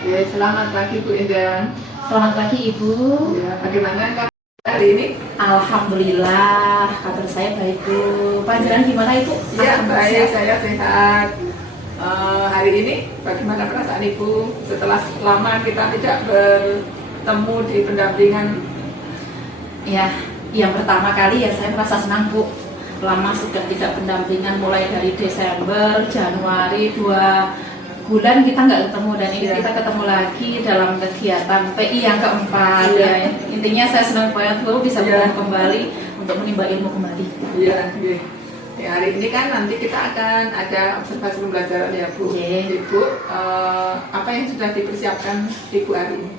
Ya, selamat pagi Bu Indah. Selamat pagi Ibu. Ya, bagaimana kabar hari ini? Alhamdulillah, kabar saya baik Bu. Panjenengan gimana Ibu? Ya, baik, saya sehat. Hari ini bagaimana perasaan Ibu setelah lama kita tidak bertemu di pendampingan? Ya, yang pertama kali ya saya merasa senang Bu. Lama sudah tidak pendampingan, mulai dari Desember, Januari, 2 bulan kita nggak ketemu, dan ini kita ketemu lagi dalam kegiatan PI yang keempat. Ya, intinya saya senang banget Bu bisa bertemu kembali untuk menimba ilmu kembali. Iya, ya, hari ini kan nanti kita akan ada observasi pembelajaran ya Bu. Ibu, apa yang sudah dipersiapkan Ibu hari ini?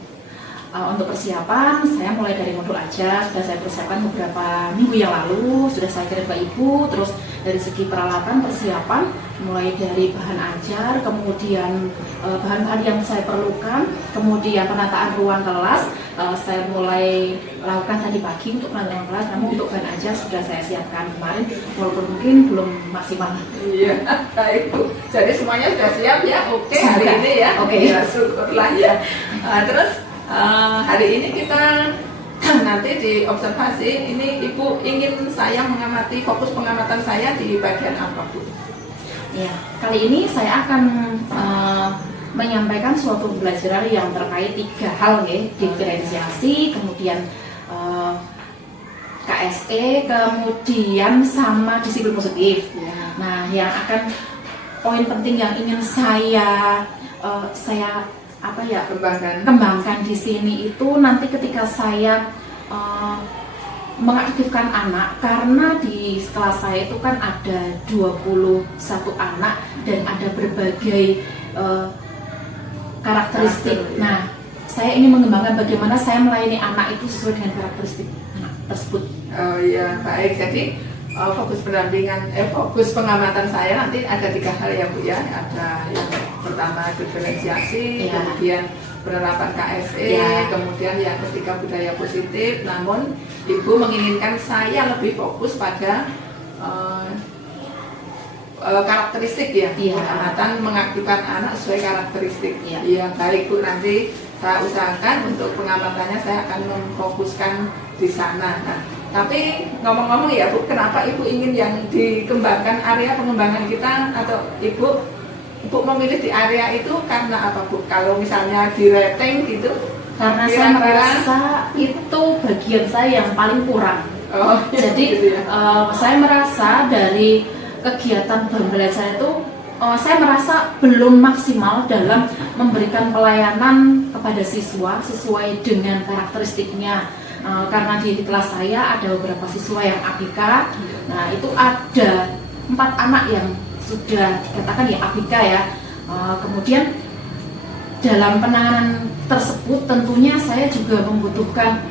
Untuk persiapan, saya mulai dari modul aja, sudah saya persiapkan beberapa minggu yang lalu, sudah saya kirim ke Ibu. Terus dari segi peralatan persiapan, mulai dari bahan ajar, kemudian bahan-bahan yang saya perlukan, kemudian penataan ruang kelas, saya mulai lakukan tadi pagi untuk penataan kelas. Namun untuk bahan ajar sudah saya siapkan kemarin, walaupun mungkin belum maksimal. Iya, baik Bu. Jadi semuanya sudah siap ya? Oke, hari ini ya? Oke. Ya, syukurlah ya. Terus hari ini kita nanti di observasi ini Ibu ingin saya mengamati, fokus pengamatan saya di bagian apa Bu? Ya, kali ini saya akan menyampaikan suatu pembelajaran yang terkait 3 hal ya, diferensiasi, kemudian KSE, kemudian sama disiplin positif. Ya. Nah, yang akan poin penting yang ingin saya kembangkan di sini itu nanti ketika saya mengaktifkan anak, karena di kelas saya itu kan ada 21 anak dan ada berbagai karakteristik. Nah, saya ingin mengembangkan bagaimana saya melayani anak itu sesuai dengan karakteristik anak tersebut. Oh iya, baik. Jadi fokus pengamatan saya nanti ada 3 hal ya Bu ya. Ada yang pertama diferensiasi, kemudian penerapan KSE, kemudian yang ketiga budaya positif. Namun Ibu menginginkan saya lebih fokus pada karakteristik ya, pengamatan mengaktifkan anak sesuai karakteristik. Iya, baik Bu, nanti saya usahakan untuk pengamatannya saya akan memfokuskan di sana. Nah, tapi ngomong-ngomong ya Bu, kenapa Ibu ingin yang dikembangkan area pengembangan kita, atau Ibu memilih di area itu karena apa Bu? Kalau misalnya di rating gitu? Karena saya merasa itu bagian saya yang paling kurang. Jadi gitu ya? Saya merasa dari kegiatan pembelajaran itu saya merasa belum maksimal dalam memberikan pelayanan kepada siswa sesuai dengan karakteristiknya. Karena di kelas saya ada beberapa siswa yang ABK. Nah, itu ada 4 anak yang sudah dikatakan ya ABK ya. Kemudian dalam penanganan tersebut tentunya saya juga membutuhkan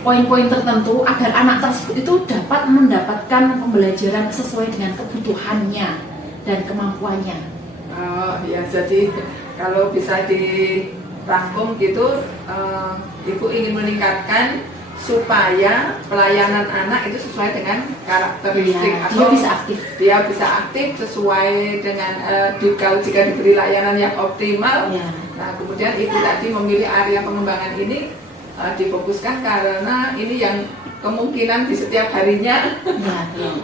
poin-poin tertentu agar anak tersebut itu dapat mendapatkan pembelajaran sesuai dengan kebutuhannya dan kemampuannya. Oh ya, jadi kalau bisa dirangkum gitu, Ibu ingin meningkatkan supaya pelayanan anak itu sesuai dengan karakteristik, atau dia bisa aktif sesuai dengan jika diberi layanan yang optimal. Nah, kemudian Ibu tadi memilih area pengembangan ini difokuskan karena ini yang kemungkinan di setiap harinya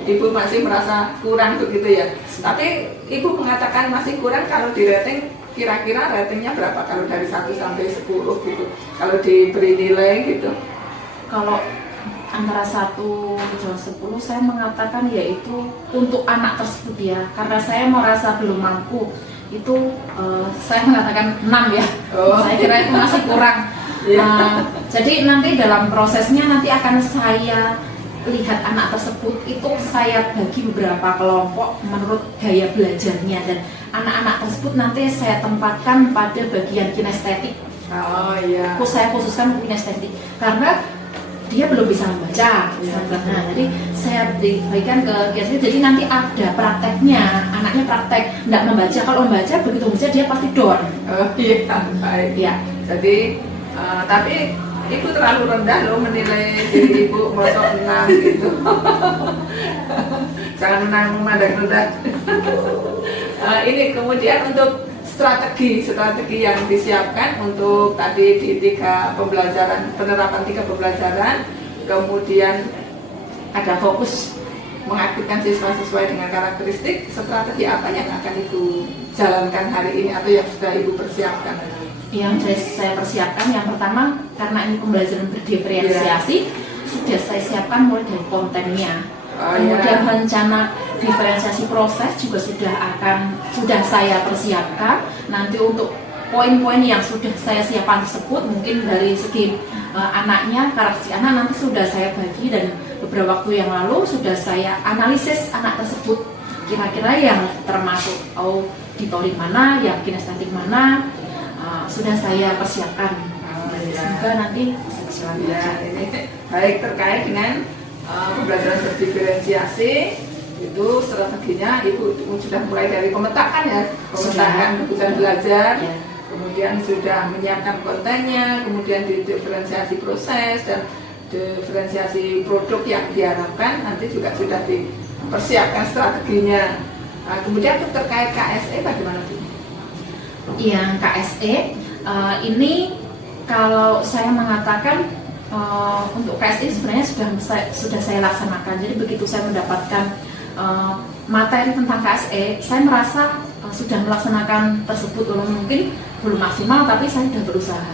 Ibu masih merasa kurang begitu ya. Tapi Ibu mengatakan masih kurang, kalau di rating kira-kira ratingnya berapa kalau dari 1 sampai 10 gitu, kalau diberi nilai gitu? Kalau antara 1 ke 10 saya mengatakan yaitu untuk anak tersebut ya, karena saya merasa belum mampu itu saya mengatakan 6 ya. Saya kira itu masih kurang. Jadi nanti dalam prosesnya nanti akan saya lihat anak tersebut itu saya bagi beberapa kelompok menurut gaya belajarnya, dan anak-anak tersebut nanti saya tempatkan pada bagian kinestetik. Saya khususkan kinestetik karena dia belum bisa membaca. Nah, jadi saya berikan ke kinestetik, jadi nanti ada prakteknya, anaknya praktek tidak membaca. Kalau membaca, begitu membaca dia pasti down. Baik ya. Jadi tapi Ibu terlalu rendah loh menilai diri Ibu, mosok 6 gitu. Jangan memandang rendah. Ini kemudian untuk strategi yang disiapkan untuk tadi di penerapan 3 pembelajaran, kemudian ada fokus mengaktifkan siswa sesuai dengan karakteristik. Strategi apa yang akan Ibu jalankan hari ini atau yang sudah Ibu persiapkan? Yang saya persiapkan yang pertama, karena ini pembelajaran berdiferensiasi, sudah saya siapkan mulai dari kontennya. Kemudian rencana diferensiasi proses juga sudah saya persiapkan. Nanti untuk poin-poin yang sudah saya siapkan tersebut, mungkin dari segi anaknya, karakteristik anak nanti sudah saya bagi, dan beberapa waktu yang lalu sudah saya analisis anak tersebut, kira-kira yang termasuk auditorik mana, yang kinestetik mana, sudah saya persiapkan. Semoga nanti bisa dijalankan. Ini baik terkait dengan pembelajaran berdiferensiasi, itu strateginya Ibu sudah mulai dari pemetaan kebutuhan belajar, kemudian sudah menyiapkan kontennya, kemudian diferensiasi proses dan diferensiasi produk yang diharapkan, nanti juga sudah dipersiapkan strateginya. Kemudian terkait KSE bagaimana Bu? Yang KSE ini kalau saya mengatakan untuk KSE sebenarnya sudah saya laksanakan. Jadi begitu saya mendapatkan materi tentang KSE, saya merasa sudah melaksanakan tersebut, walaupun mungkin belum maksimal, tapi saya sudah berusaha.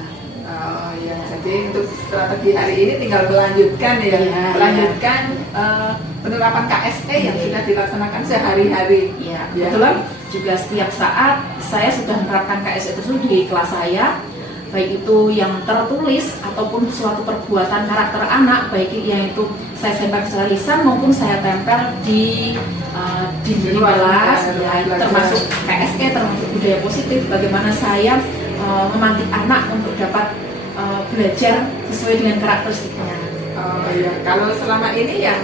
Jadi untuk strategi hari ini tinggal melanjutkan penerapan KSE yang sudah dilaksanakan sehari-hari. Betul. Juga setiap saat saya sudah menerapkan KSE tersebut di kelas saya, baik itu yang tertulis ataupun suatu perbuatan karakter anak, baik yang itu saya tempel secara lisan maupun saya tempel di kelas, termasuk KSE, termasuk budaya positif, bagaimana saya memantik anak untuk dapat belajar sesuai dengan karakteristiknya. Kalau selama ini yang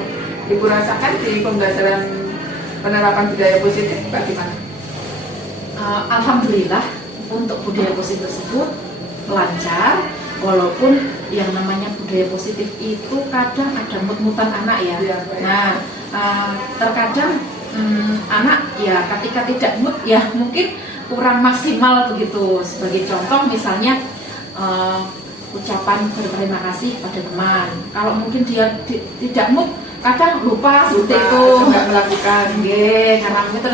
Ibu rasakan di pembelajaran penerapan budaya positif bagaimana? Alhamdulillah untuk budaya positif tersebut lancar, walaupun yang namanya budaya positif itu kadang ada mut-mutan anak ya. Nah, terkadang anak ya ketika tidak mood ya mungkin kurang maksimal begitu. Sebagai contoh misalnya ucapan berterima kasih pada teman. Kalau mungkin dia tidak mood, kadang lupa seperti itu, nggak melakukan. Karena itu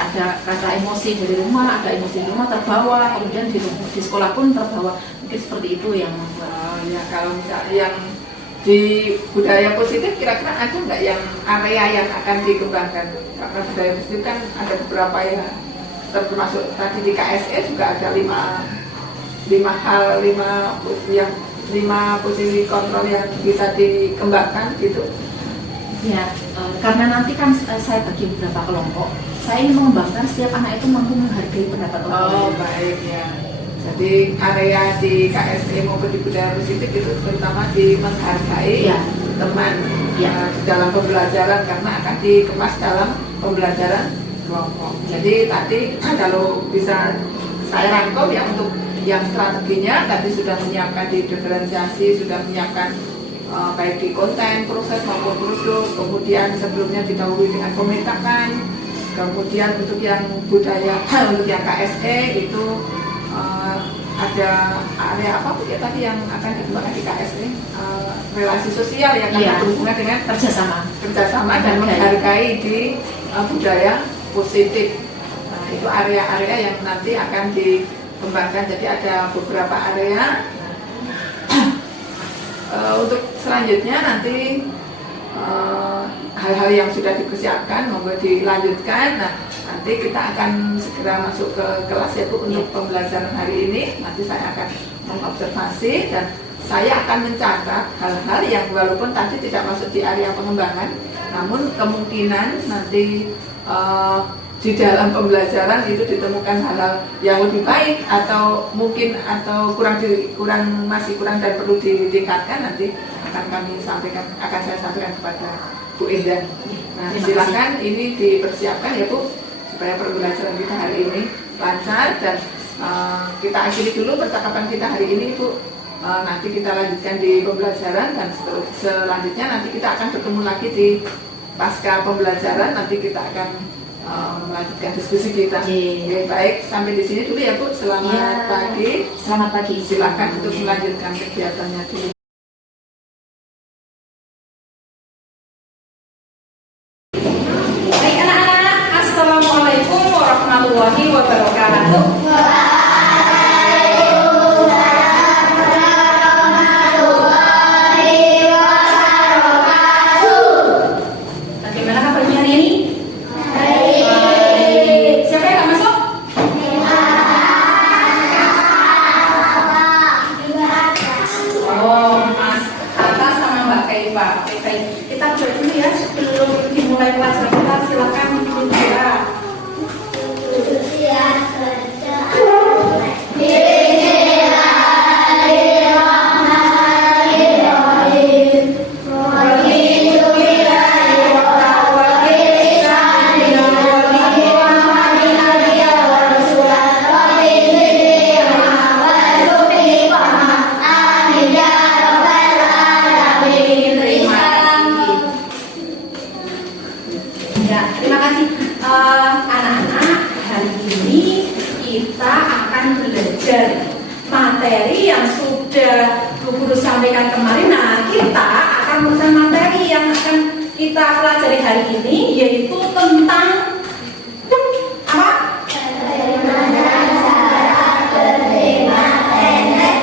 ada kata emosi dari rumah, ada emosi di rumah terbawa, kemudian di sekolah pun terbawa. Mungkin seperti itu yang kalau misalnya yang di budaya positif, kira-kira ada nggak yang area yang akan dikembangkan? Karena budaya positif kan ada beberapa ya, termasuk tadi di KSE juga ada 5 posisi kontrol yang bisa dikembangkan gitu. Karena nanti kan saya bagi beberapa kelompok. Saya ingin mengembangkan setiap anak itu mampu menghargai pendapat orang lain. Baik ya. Jadi area di KSE maupun di budaya positif itu terutama di menghargai teman di dalam pembelajaran, karena akan dikemas dalam pembelajaran kelompok. Jadi tadi kalau bisa saya rangkum ya, untuk yang strateginya tadi sudah menyiapkan di diferensiasi, sudah menyiapkan baik di konten, proses maupun produk, kemudian sebelumnya didahului dengan pemetakan, kemudian untuk yang budaya, untuk yang KSE itu ada area apa ya tadi yang akan dikembangkan di KSE, relasi sosial yang akan berhubungan dengan kerjasama dan menghargai di budaya positif. Nah, itu area-area yang nanti akan dikembangkan. Jadi ada beberapa area. Untuk selanjutnya nanti hal-hal yang sudah dipersiapkan monggo dilanjutkan. Nah, nanti kita akan segera masuk ke kelas ya Bu untuk pembelajaran hari ini. Nanti saya akan mengobservasi dan saya akan mencatat hal-hal yang walaupun tadi tidak masuk di area pengembangan, namun kemungkinan nanti di dalam pembelajaran itu ditemukan hal-hal yang lebih baik atau mungkin masih kurang dan perlu ditingkatkan, nanti akan saya sampaikan kepada Bu Indah. Nah, silakan ini dipersiapkan ya Bu, supaya pembelajaran kita hari ini lancar dan kita akhiri dulu percakapan kita hari ini Bu. Nanti kita lanjutkan di pembelajaran dan selanjutnya nanti kita akan bertemu lagi di pasca pembelajaran. Nanti kita akan melanjutkan diskusi kita. Oke. Oke, baik, sampai di sini dulu ya Bu. Selamat Ya. pagi. Selamat pagi. Silakan untuk melanjutkan kegiatannya dulu. Baik anak-anak, Assalamualaikum warahmatullahi wabarakatuh. Bagaimana kabarnya hari ini? Baik. Siapa yang nggak masuk? Oh, Mas Atas sama Mbak Kaifa. Oke, baik. Kita coba dulu ya sebelum dimulai pelajaran kita. Silakan berbicara. Ya, terima kasih anak-anak. Hari ini kita akan belajar materi yang sudah Bu Guru sampaikan kemarin. Nah, kita akan belajar materi yang akan kita pelajari hari ini, yaitu tentang apa?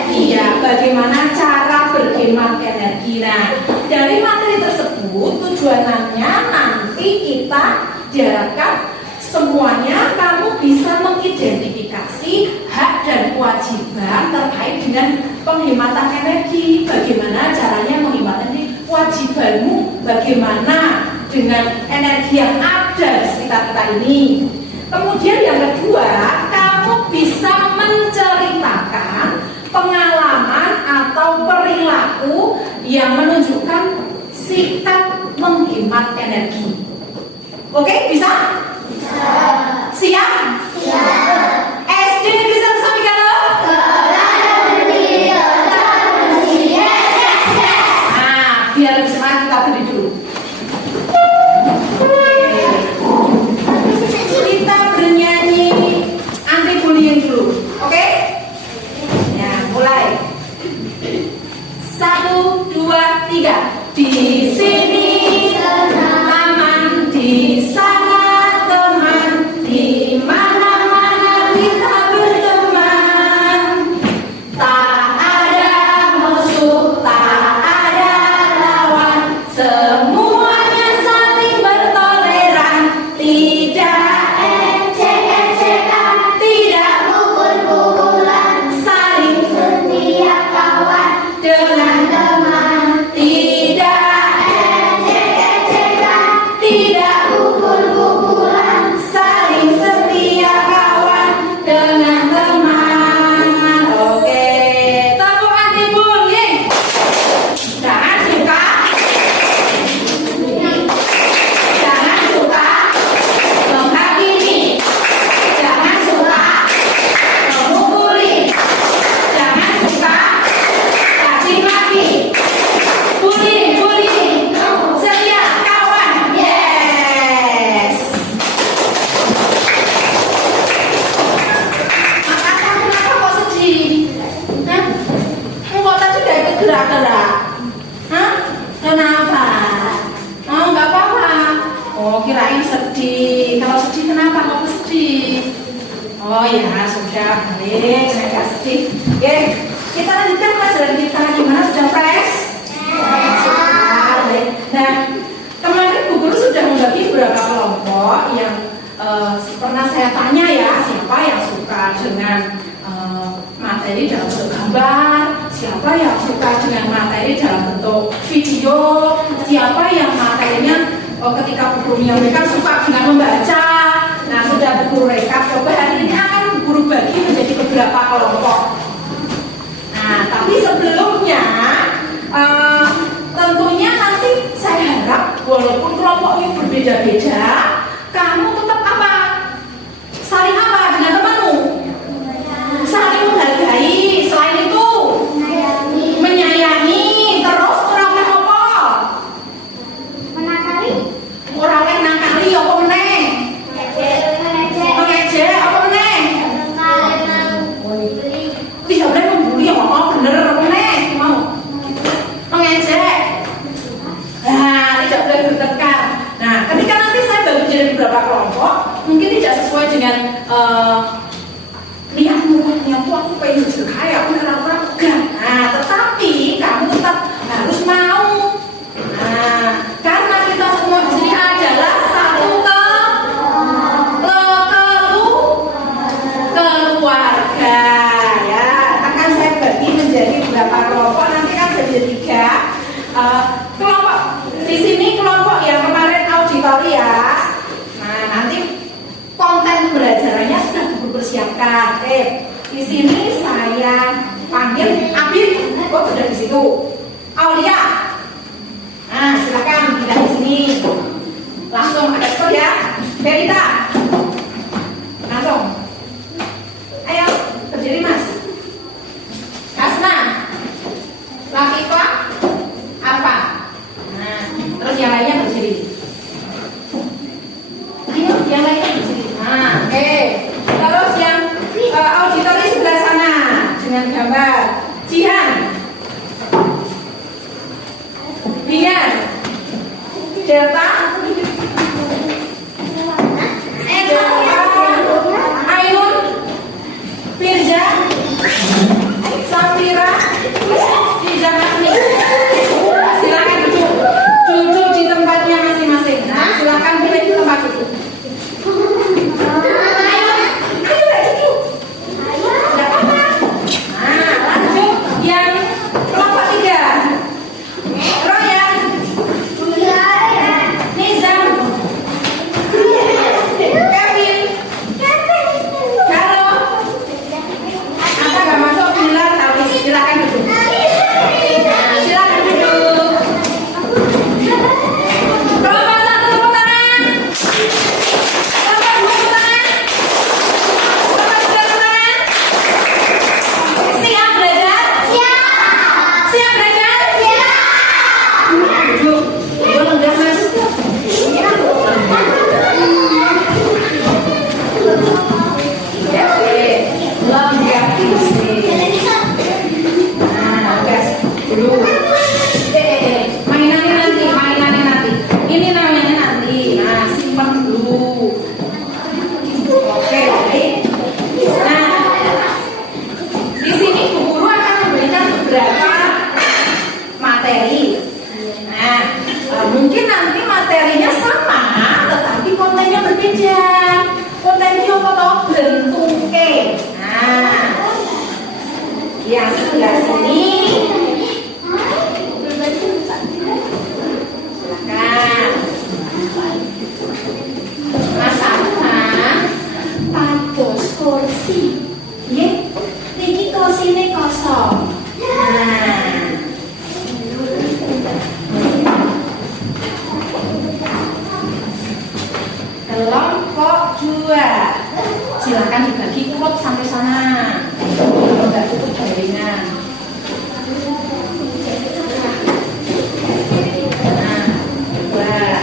Iya, bagaimana cara berhemat energi. Nah, dari materi tersebut tujuannya nanti kita diharapkan semuanya kamu bisa mengidentifikasi hak dan kewajiban terkait dengan penghematan energi. Bagaimana caranya menghemat energi, kewajibanmu bagaimana dengan energi yang ada di sekitar kita ini. Kemudian yang kedua, kamu bisa menceritakan pengalaman atau perilaku yang menunjukkan sikap menghemat energi. Oke, bisa? Siap? SD Negeri 1 Samikalo? Nah, biar lebih semangat kita beri dulu. Kita bernyanyi anti bullying dulu. Oke? Ya, mulai. 1, 2, 3. Di sini taman, di sana teman, di mana-mana kita berteman. Tak ada musuh, tak ada lawan, semuanya saling bertoleran. Tidak ecek-ecekan, tidak pukul-pukulan, saling setia kawan dengan teman. Tidak ecek-ecekan, tidak pukul-pukulan, saling setia kawan dengan teman. Oke, tepuk anti bullying. Jangan suka, jangan suka menghakimi, jangan suka memukuli, jangan suka caci maki. Bullying, setia kawan. Yes. Makassar kenapa kok sedih? Hah? Kok tadi udah ikut gerak-gerak? Hah? Kenapa? Oh, nggak apa-apa. Oh, kirain sedih. Kalau sedih kenapa kok sedih? Oh ya, sudah baik, saya nggak sedih. Oke, kita lanjutkan pelajaran kita. Gimana, sudah fresh? Nah, kemarin Bu Guru sudah membagi beberapa kelompok yang pernah saya tanya ya, siapa yang suka dengan materi dalam bentuk gambar, siapa yang suka dengan materi dalam bentuk video, siapa yang materinya ketika Bu Guru menyampaikan suka dengan membaca. Nah, sudah Bu Guru rekap, coba hari ini akan Bu Guru bagi menjadi beberapa kelompok. Nah, tapi sebelumnya tentunya nanti saya harap walaupun kelompoknya berbeda-beda, kamu tetap apa? Saling apa dengan temanmu? Saling menghargai. Selain itu menyayangi. Terus orang yang apa? Menakali. Orang yang nakali apa meneh? Tidak boleh membuli, ngomong bener, mau mengejek. Nah, tidak boleh bertengkar. Nah, ketika nanti saya bagi jadi beberapa kelompok, mungkin tidak sesuai dengan niatmu aku pengen jadi kaya, aku orang-orang enggak. Nah, tetapi kamu tetap harus mau. Nah, karena kita semua di sini adalah satu keluarga, ya. Akan saya bagi menjadi beberapa kelompok. Nanti kan jadi 3 kelompok. Di sini kelompok yang kemarin auditori ya. Nah, nanti konten pembelajarannya sudah dipersiapkan. Di sini saya panggil Abid. Oh, sudah di situ. Aulia. Nah, silakan pindah di sini. Langsung ada spot ya. Berita. Langsung. Ayo, berdiri Mas. Kasna. Latifah. Apa? Nah, terus yang lainnya berdiri. Ayo, yang lainnya berdiri. Nah, oke. Terus yang auditori sebelah sana dengan gambar. Jihan. Bian. Delta. Ainun. Firza. Safira. Firza Masni. Silakan duduk di tempatnya masing-masing. Nah, silakan pilih di tempat duduk. Ayo duduk. Tidak apa-apa. Nah, lanjut yang kelompok 3. Royan. Nizam. Kevin. Halo. Apa nggak masuk bilang tapi silakan duduk. Nah, silakan duduk. Kelompok 1 tepuk tangan. Kelompok 2 tepuk tangan. Kelompok 3 tepuk tangan. Siap belajar? Siap. Siap belajar? Siap. Duduk. Duduk lenggah Mas. Oke. Lenggah di sini. Nah, gas dulu. Mainannya nanti. Ini namanya nanti. Nah, simpan dulu. Oke, baik. Nah, di sini Bu Guru akan memberikan beberapa materi. Nah, mungkin nanti materinya sama, tetapi kontennya berbeda. Kontennya apa toh? Bentuknya. Nah, yang sebelah sini. Silakan. Masalah pados kursi. Nggih, niki kursine kosong. Nah. Kelompok 2. Silakan dibagi kurut sampai sana. Kalau nggak cukup jaringan. Nah, 2.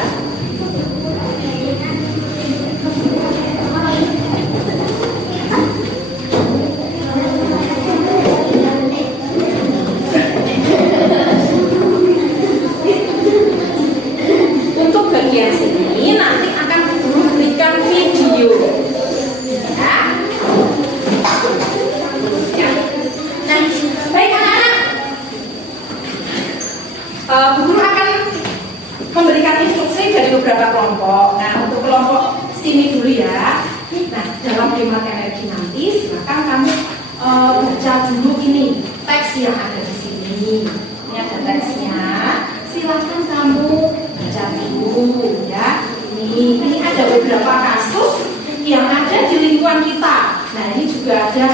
Untuk bagian sini nanti akan diberikan video. Ya. Nah, baik anak-anak. Bu Guru akan memberikan instruksi dari beberapa kelompok. Nah, untuk kelompok sini dulu ya. Nah, dalam hemat energi nanti silakan kamu baca dulu ini teks yang ada di sini. Ini ada teksnya. Silakan kamu baca dulu ya. Ini ada beberapa kasus yang ada di lingkungan kita. Nah, ini juga ada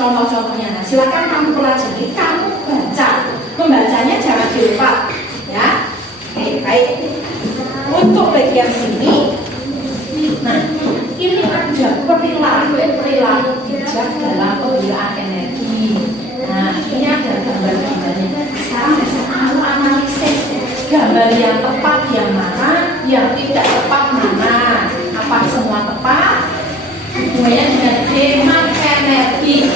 contoh-contohnya. Nah, silakan kamu pelajari, kamu baca. Membacanya jangan dilupa, ya. Oke, baik. Untuk bagian sini, nah, ini ada perilaku bijak dalam penggunaan energi. Nah, ini ada gambar-gambarnya. Sekarang saya mau analisis gambar yang tepat yang mana, yang tidak tepat mana. Apa semua tepat? Hubungannya dengan hemat energi.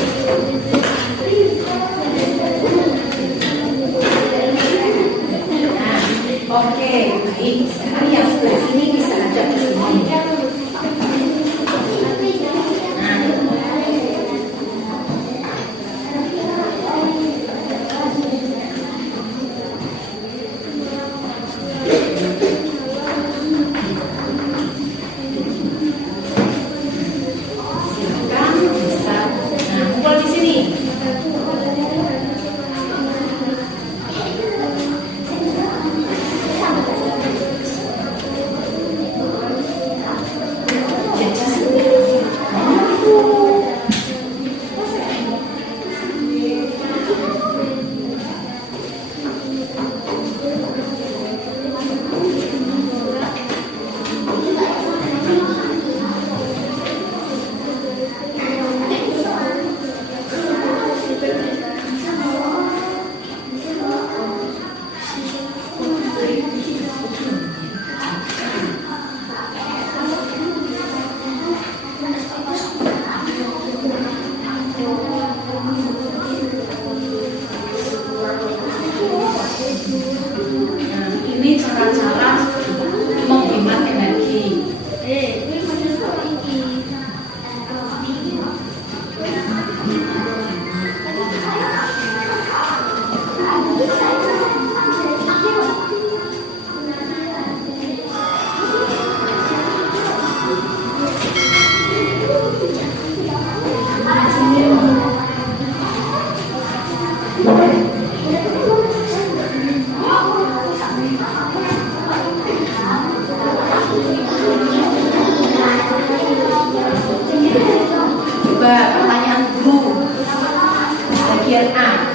bagian A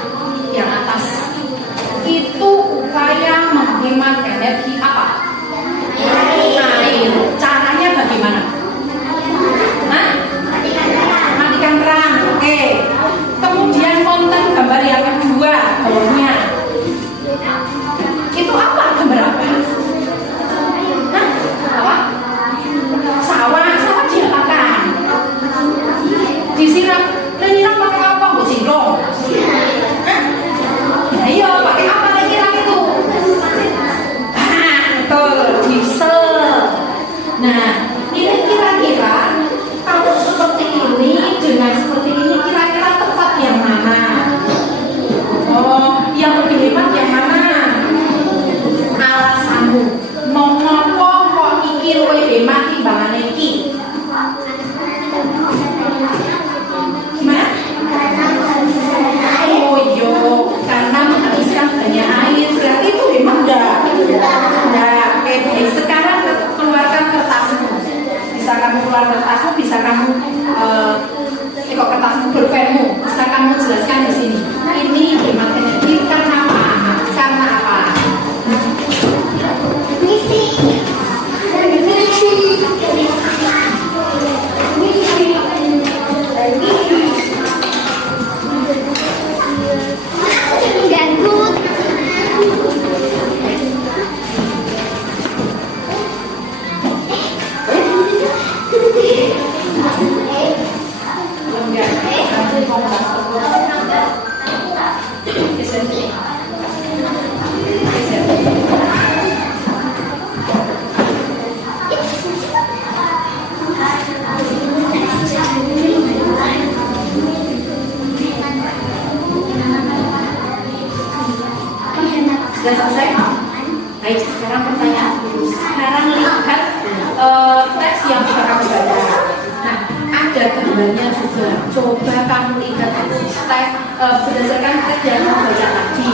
yang atas itu upaya menghemat energi apa? Air. Caranya bagaimana? Hah? Matikan terang. Oke. Kemudian konten gambar yang kedua bawahnya itu apa? Gambar apa? Hah? Apa? Sawah. Sawah diapakan? Disiram. Menyiram pakai apa? Bojong. Hah? Ayo pakai apa menyiram itu? Betul, diesel. Nah, ini kira-kira kalau seperti ini dengan seperti ini kira-kira tepat yang mana? Oh, yang lebih hemat yang mana? Alasanmu. Mengapa kok iki luwih hemat timbangane iki? Gimana? Oh iya, karena menghabiskan banyak air, berarti itu hemat enggak? Enggak. Oke, baik. Sekarang keluarkan kertasmu. Bisa kamu keluar kertasmu, bisa kamu kok kertasmu berpenmu, bisa kamu jelaskan di sini. Ini hemat energi karena apa? Karena apa? Sudah selesai? Baik, sekarang pertanyaan dulu. Sekarang lihat teks yang sudah kamu baca. Nah, ada gambarnya juga. Coba kamu lihat teks berdasarkan teks yang kamu baca tadi.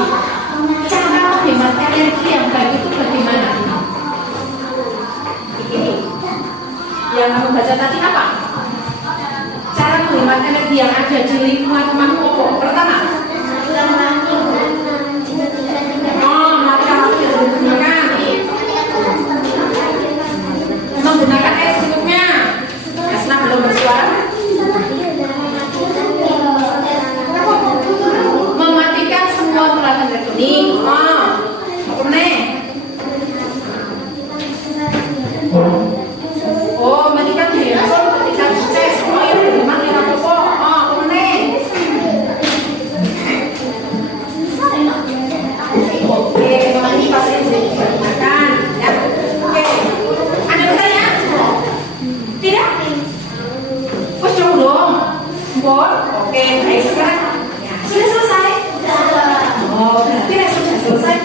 Cara menghemat energi yang baik itu bagaimana? Ini yang kamu baca tadi apa? Cara menghemat energi yang ada di lingkungan rumahmu apa? Pertama, menggunakan air secukupnya. Yasna belum bersuara. Mematikan semua peralatan elektronik. Oh, matikan handphone ketika sukses. Oh, ya bagaimana ya apa? Oke, ini pasti bisa digunakan. Ya. Oke. Ada pertanyaan? Tidak? Wes dong. Bon. Oke, baik sekarang. Ya, sudah selesai? Oh, berarti sudah selesai.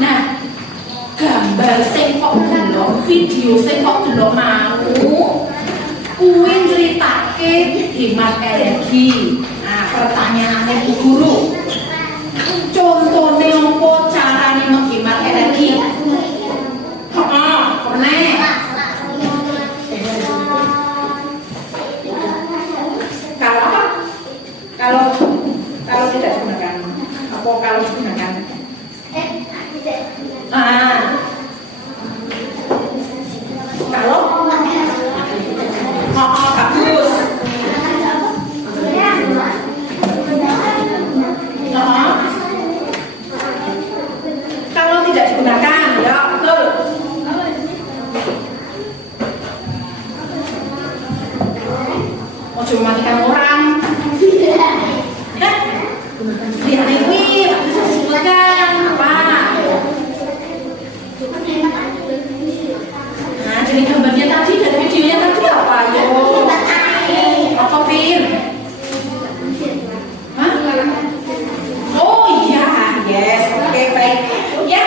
Nah, gambar sing kok delok, video sing kok delok mau kuwi nceritake hemat energi. Nah, pertanyaannya Bu Guru. Contohnya apa caranya menghemat energi? Kalau apa? Kalau tidak digunakan, apa kalau digunakan? Kalau bagus. Kalau tidak digunakan, ya betul. Mau cuma matikan orang. Lihat ini, sebutkan apa? Nah, jadi gambarnya tadi dan videonya tadi apa ya? Apa Fir? Hah? Oh iya, yes, oke baik. Ya.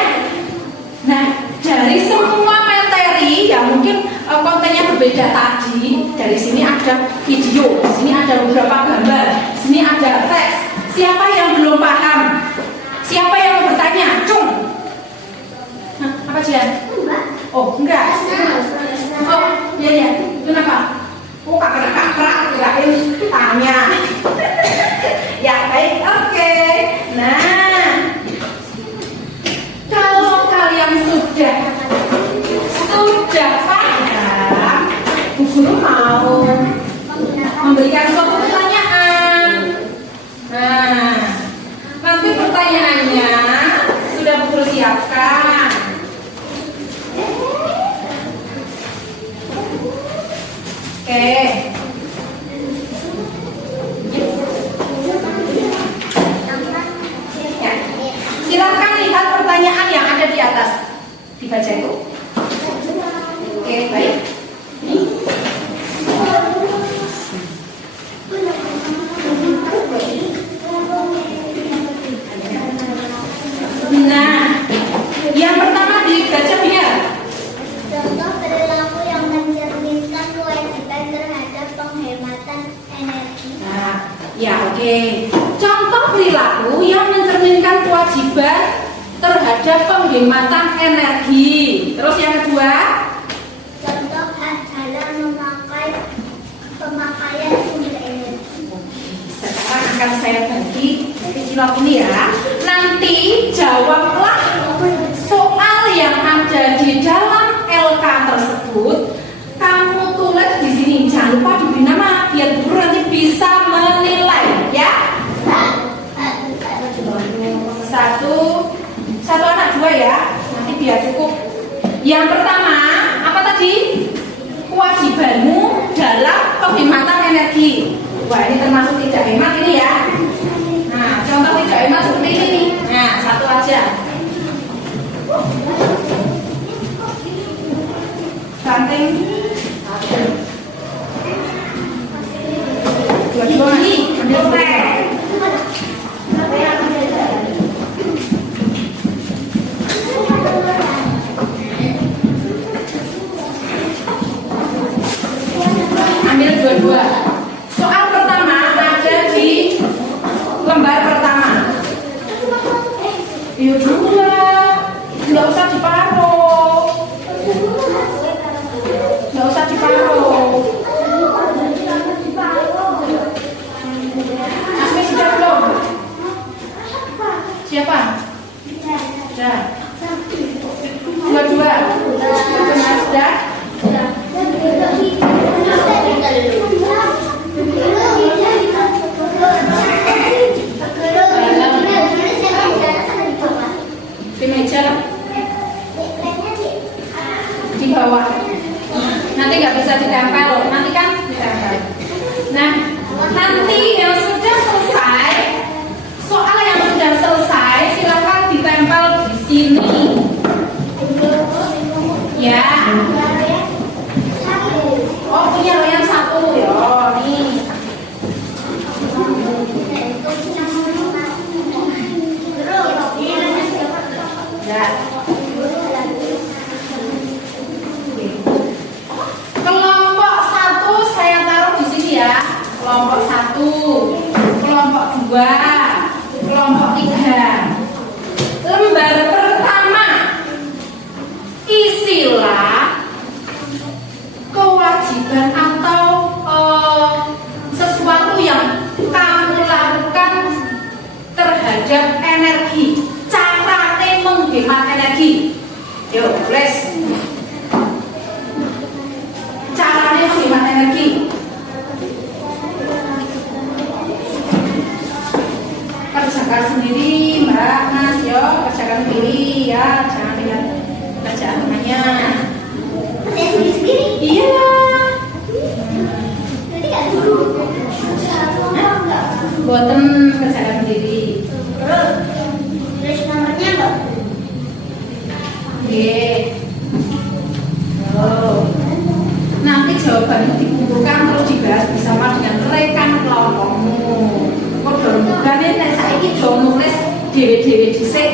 Nah, dari semua materi yang mungkin kontennya berbeda tadi, dari sini ada video, di sini ada beberapa gambar, di sini ada teks. Siapa yang belum paham? Siapa yang mau bertanya? Cung. Hah, apa Jian? Oh, enggak. Oh, iya ya. Kenapa? Oh, kakak kirain tanya. Ya, baik. Oke. siapkan. Oke. Ya. Silakan lihat pertanyaan yang ada di atas. Dibaca itu. Oke, baik. Nah, yang pertama dibaca biar. Contoh perilaku yang mencerminkan kewajiban terhadap penghematan energi. Nah, ya oke. Contoh perilaku yang mencerminkan kewajiban terhadap penghematan energi. Terus yang kedua, Contoh adalah memakai pemakaian sumber energi. sekarang akan saya bagi pilot ini ya. Nanti jawablah soal yang ada di dalam LK tersebut. Kamu tulis di sini, jangan lupa diberi nama biar guru nanti bisa menilai ya. Satu anak dua ya, nanti biar cukup. Yang pertama apa tadi? Kewajibanmu dalam penghematan energi. Wah, ini termasuk tidak hemat ini ya. Nah, contoh tidak hemat seperti ini nih. Nah, satu aja. Banting. Dua-dua nih, ambil spray. Ambil dua-dua. Soal pertama ada di lembar pertama. Iya juga, nggak usah diparuh. Nggak usah diparuh. Asmi sudah belum? Siapa? Sudah. Dua-dua. Sudah. Di meja, di bawah. Nanti nggak bisa ditempel, nanti kan ditempel. Nah, nanti yang sudah selesai, soal yang sudah selesai, silakan ditempel di sini. Ya. Oh, punya lo yang satu ya, nih. Ya. Kelompok satu saya taruh di sini ya. Kelompok satu, kelompok dua, kelompok tiga. Lembar pertama, isilah kewajiban atau sesuatu yang kamu lakukan terhadap energi. Cara menghemat energi. Yuk, tulis. Caranya menghemat energi. Kerjakan sendiri, Mbak, Mas, yo, kerjakan sendiri ya, jangan lihat bacaan temannya. Saya sendiri. Iya. Jadi nggak dulu. Enggak. Boten kerjakan sendiri. Terus tulis nomornya enggak? Oke. Oh. Nanti jawabanmu dikumpulkan terus dibahas bersama dengan rekan kelompokmu. Kok dorong bukan nek saiki do nulis dhewe-dhewe dhisik.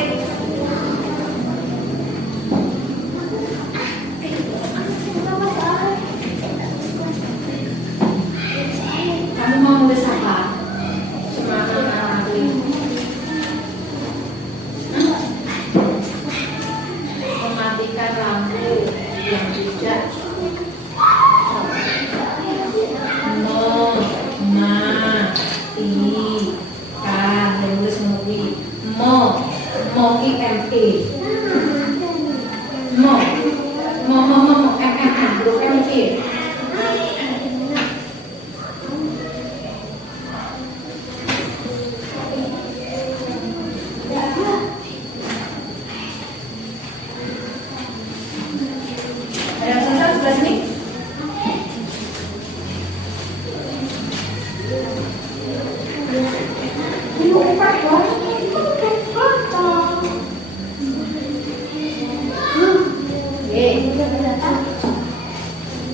Kamu mau nulis apa? Semangat nanti. Mematikan lampu yang tidak mematikan, nulis menulis mo IME mo huruf ME.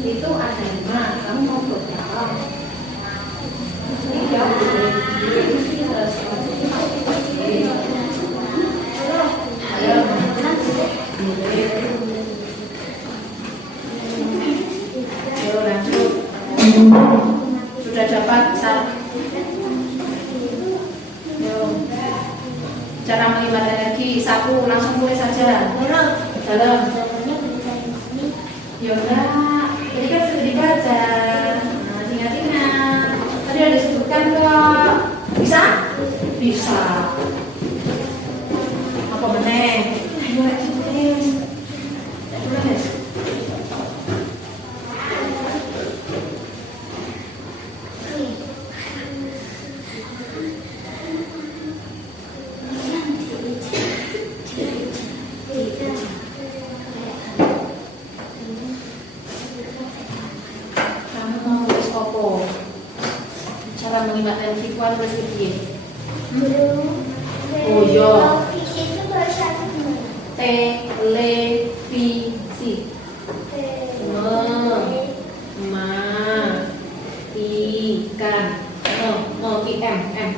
Itu ada 5, kamu mau berapa? 3 Ayo lanjut. Sudah dapat cara menghemat energi. 1, langsung mulai saja. Dalam. Yoga, jadi kan sudah dibaca. Nah, ingat-ingat. Tadi ada disebutkan kok. Bisa? Bisa. Apa benar? Ayo, tulis. Tulis. Cara menghemat energi kuat terus begini. Oh yo. Itu bahasa apa? Televisi. Mematikan. M.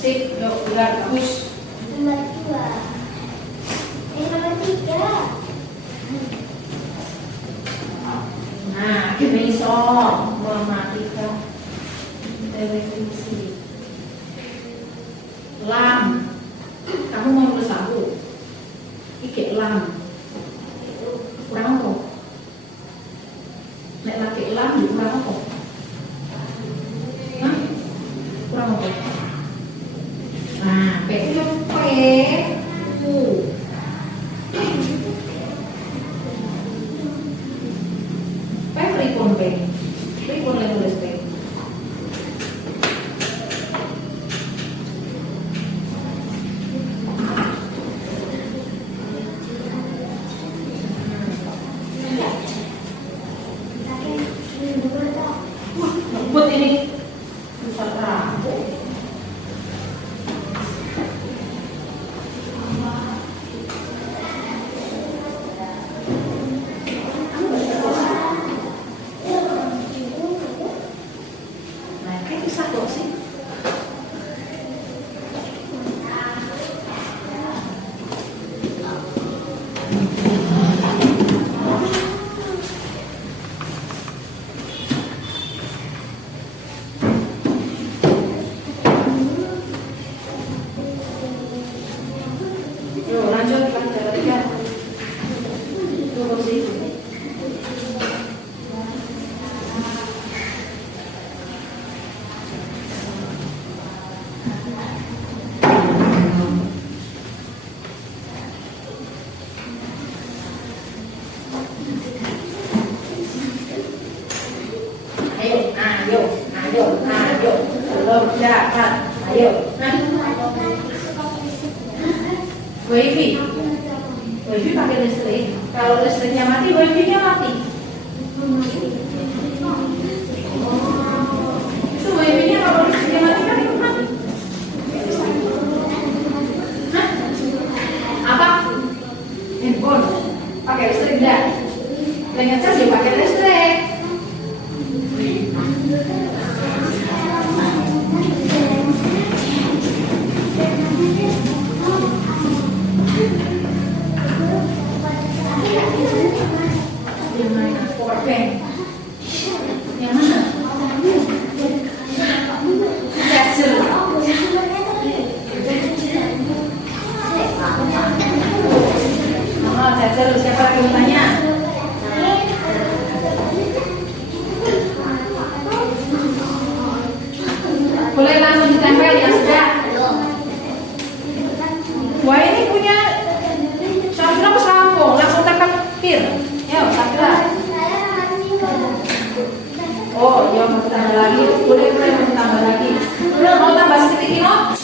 Sip, yuk gerak bagus. Nomor 2. Nomor 3. Nah, akhirnya iso mematikan televisi. Lam. Kamu mau nulis aku? Iki lam. Kurang apa? Nek lagi lam kurang apa? Hah? Kurang apa? Nah, P itu yang P. P pripun P? Pripun yang nulis P? Ngebut ini. Bisa rapuh. Yuk lanjut pelajaran 3. Tunggu sih. Ayo, belum dapat. Ayo, WiFi pakai listrik. Kalau listriknya mati, WiFi-nya mati. Itu WiFi-nya kalau listriknya mati kan itu mati. Hah? Apa? Handphone pakai listrik enggak? Dengan cas ya pakai listrik. Yang mana? Power bank. Yang mana? Charger. Oh, charger. Siapa lagi mau tanya? Boleh langsung ditempel ya sudah. Wah ini punya Safira apa Sampo? Langsung tempel pir. Ya, Safira. Oh, ya mau tambah lagi. Boleh mau tambah lagi. Mau tambah sedikit, Ino?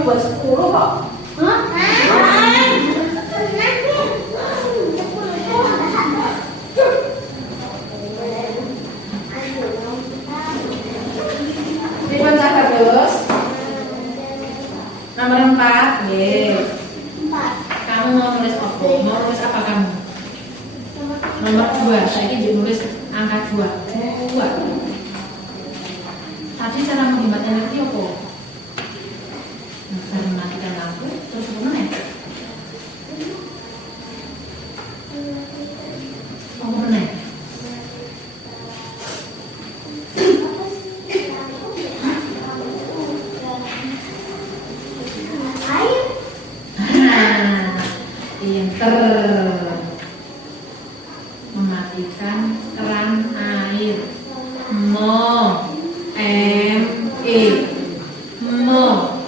buat 10 kok. Hah? Dibaca terus. Nomor 4, ye. Kamu mau nulis apa? Mau nulis apa kamu? Nomor 2, saya ini nulis angka 2. Tadi cara menghemat energi apa? Cara mematikan lampu, terus apa nih? Apa nih? Pinter. Mematikan keran air.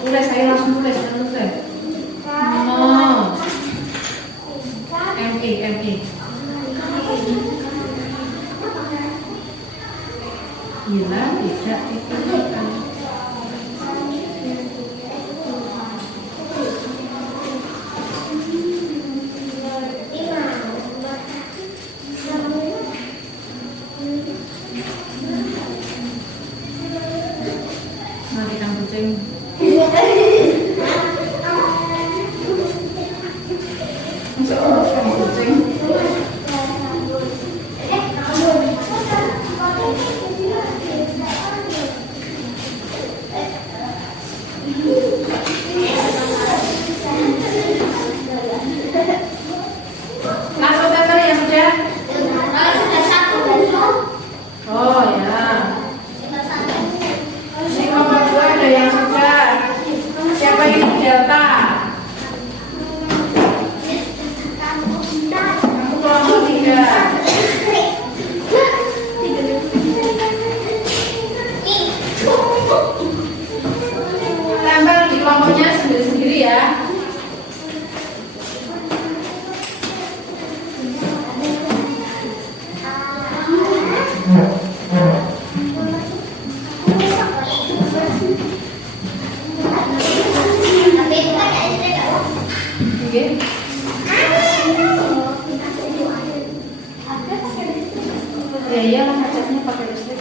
Tulis, saya langsung tulis. Bila tidak dipikirkan. Matikan kucing. Kucing. Langsung tester ya sudah? Oh ya. Di nomor 2 ada yang sudah. Siapa yang di Delta? Kamu kelompok 3. Tempel di kelompoknya sendiri-sendiri ya. Oke. Ya iyalah ngecasnya pakai listrik.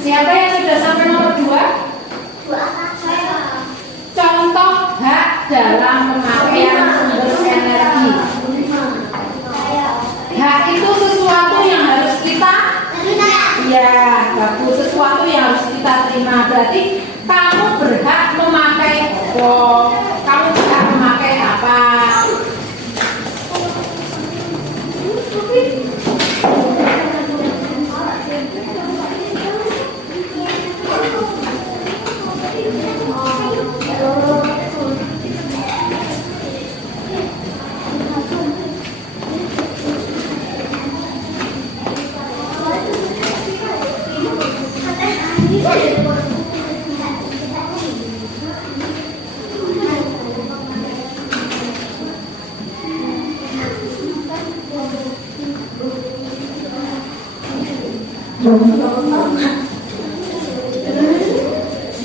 Siapa yang sudah sampai nomor 2? Contoh hak dalam pemakaian sumber energi. Hak itu sesuatu yang harus kita bagus, sesuatu yang harus kita terima. Berarti kamu berhak memakai kamu berhak memakai apa?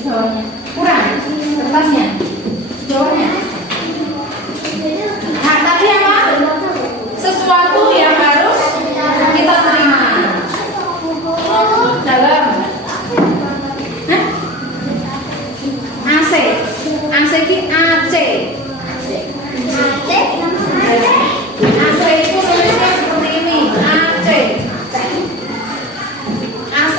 Bawahnya kurang kertasnya, bawahnya. Nah tadi apa? Sesuatu yang harus kita terima dalam AC. AC ini AC. AC itu tulisnya seperti ini. AC. AC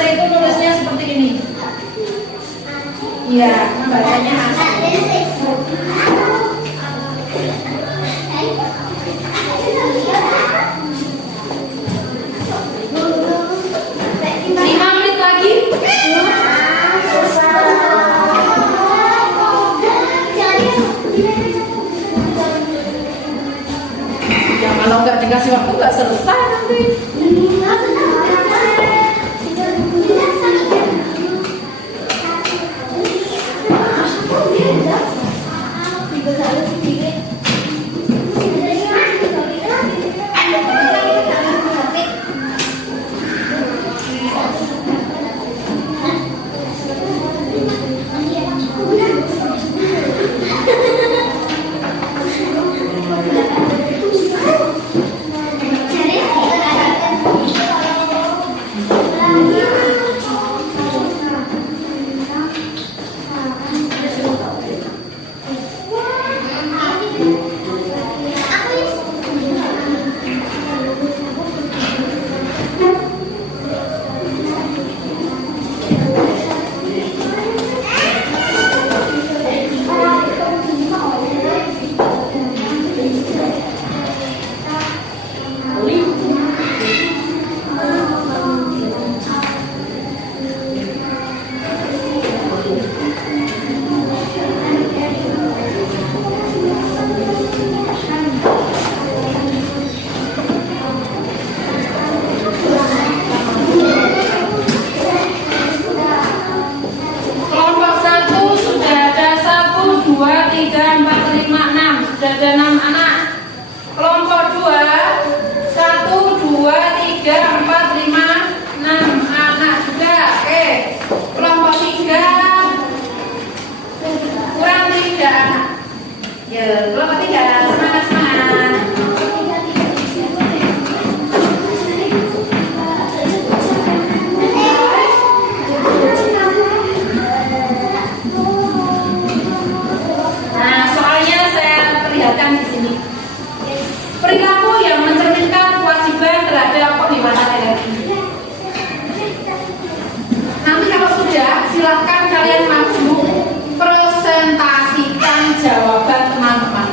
dikasih waktu nggak selesai nanti. Sudah ada 6 anak. Kelompok 2, 1, 2, 3, 4, 5, 6 anak juga. Oke. Kelompok 3 kurang 3 anak. Ya, kelompok 3 semangat semangat. Di sini perilaku yang mencerminkan kewajiban terhadap pembebasan energi. Nanti kalau sudah, silakan kalian maju presentasikan jawaban teman-teman.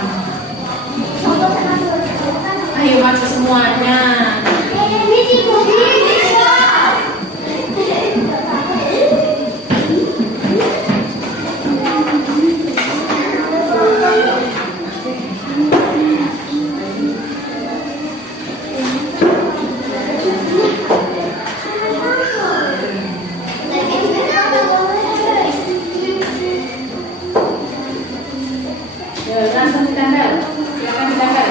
Ayo maju semuanya. Langsung ditempel, silakan ditempel.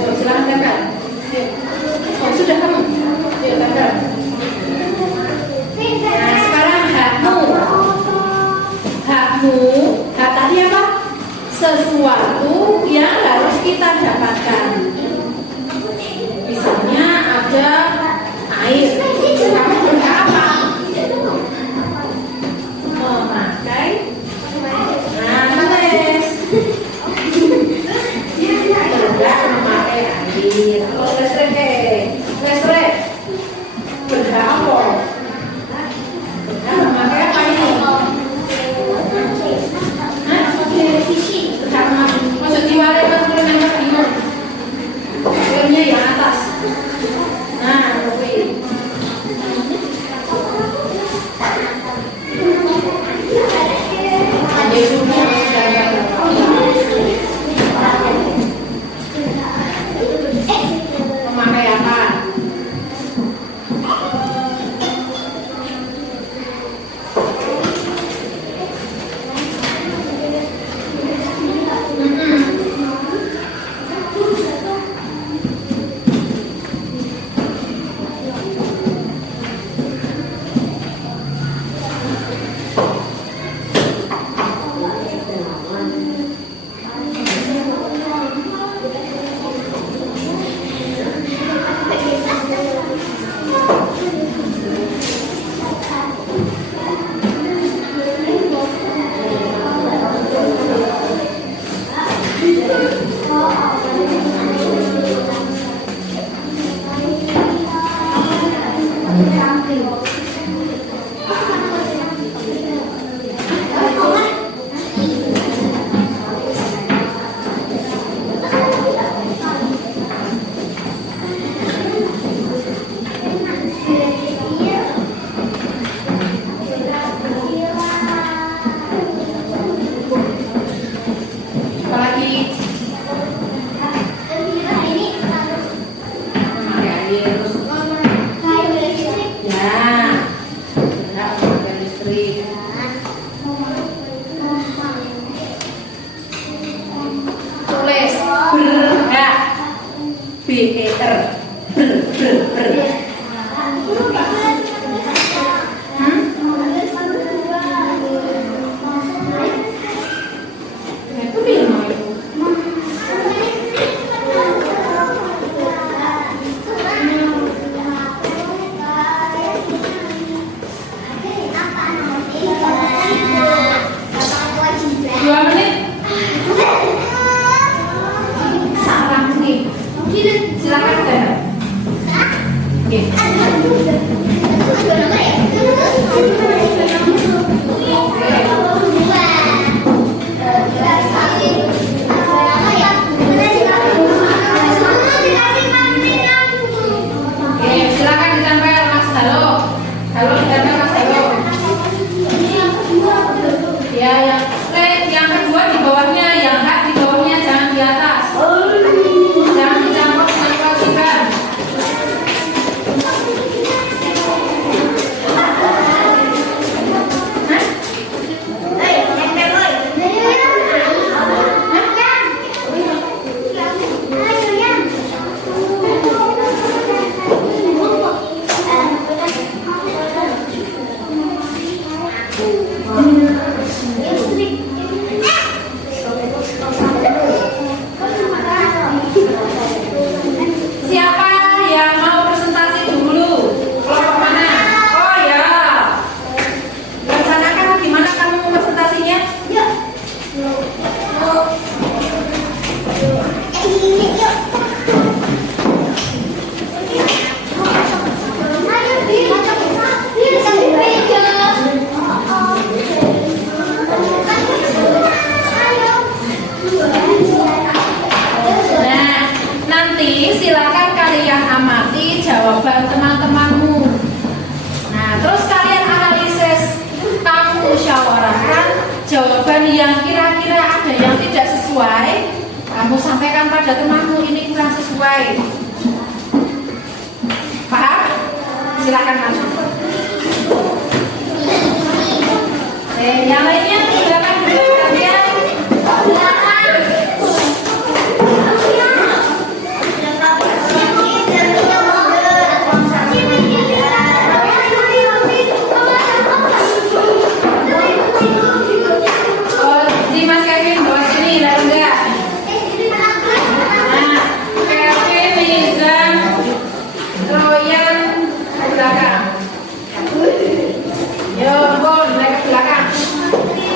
Yuk, silakan tempel. Oh, sudah kamu. Yuk, tempel. Nah, sekarang hakmu. Hak tadi apa? Sesuatu yang harus kita dapatkan. Misalnya ada air. Kamu berhak apa? Memakai. Memakai air. Kalau listrik berhak apa? Memakai apa ini? Berhak maksud diwale pas yang bingung. Filmnya yang atas. Nah, oke. Memakai apa? BER. Ber. Itu film itu. Silakan Dan. Oke. Oke, silakan ditempel Mas Halo. Halo ditempel Mas Halo. Ya, yang kedua di bawahnya, yang hak di bawahnya, jangan di atas. Jangan dicampur dengan kewajiban. Siapa yang mau presentasi dulu? Kelompok mana? Oh ya. Rencanakan gimana kamu presentasinya? Nah, nanti silakan kalian amati jawaban teman-temanmu. Nah, terus kalian analisis, kamu musyawarahkan jawaban yang kira-kira ada yang tidak sesuai, kamu sampaikan pada temanmu ini kurang sesuai. Paham? Silakan masuk. Yang lainnya silakan dulu kalian. Oh, di Mas Kevin bawa sini, lalu enggak? Nah, Kevin, Nizam, Troyan ke belakang. Yo, Bon, naik ke belakang.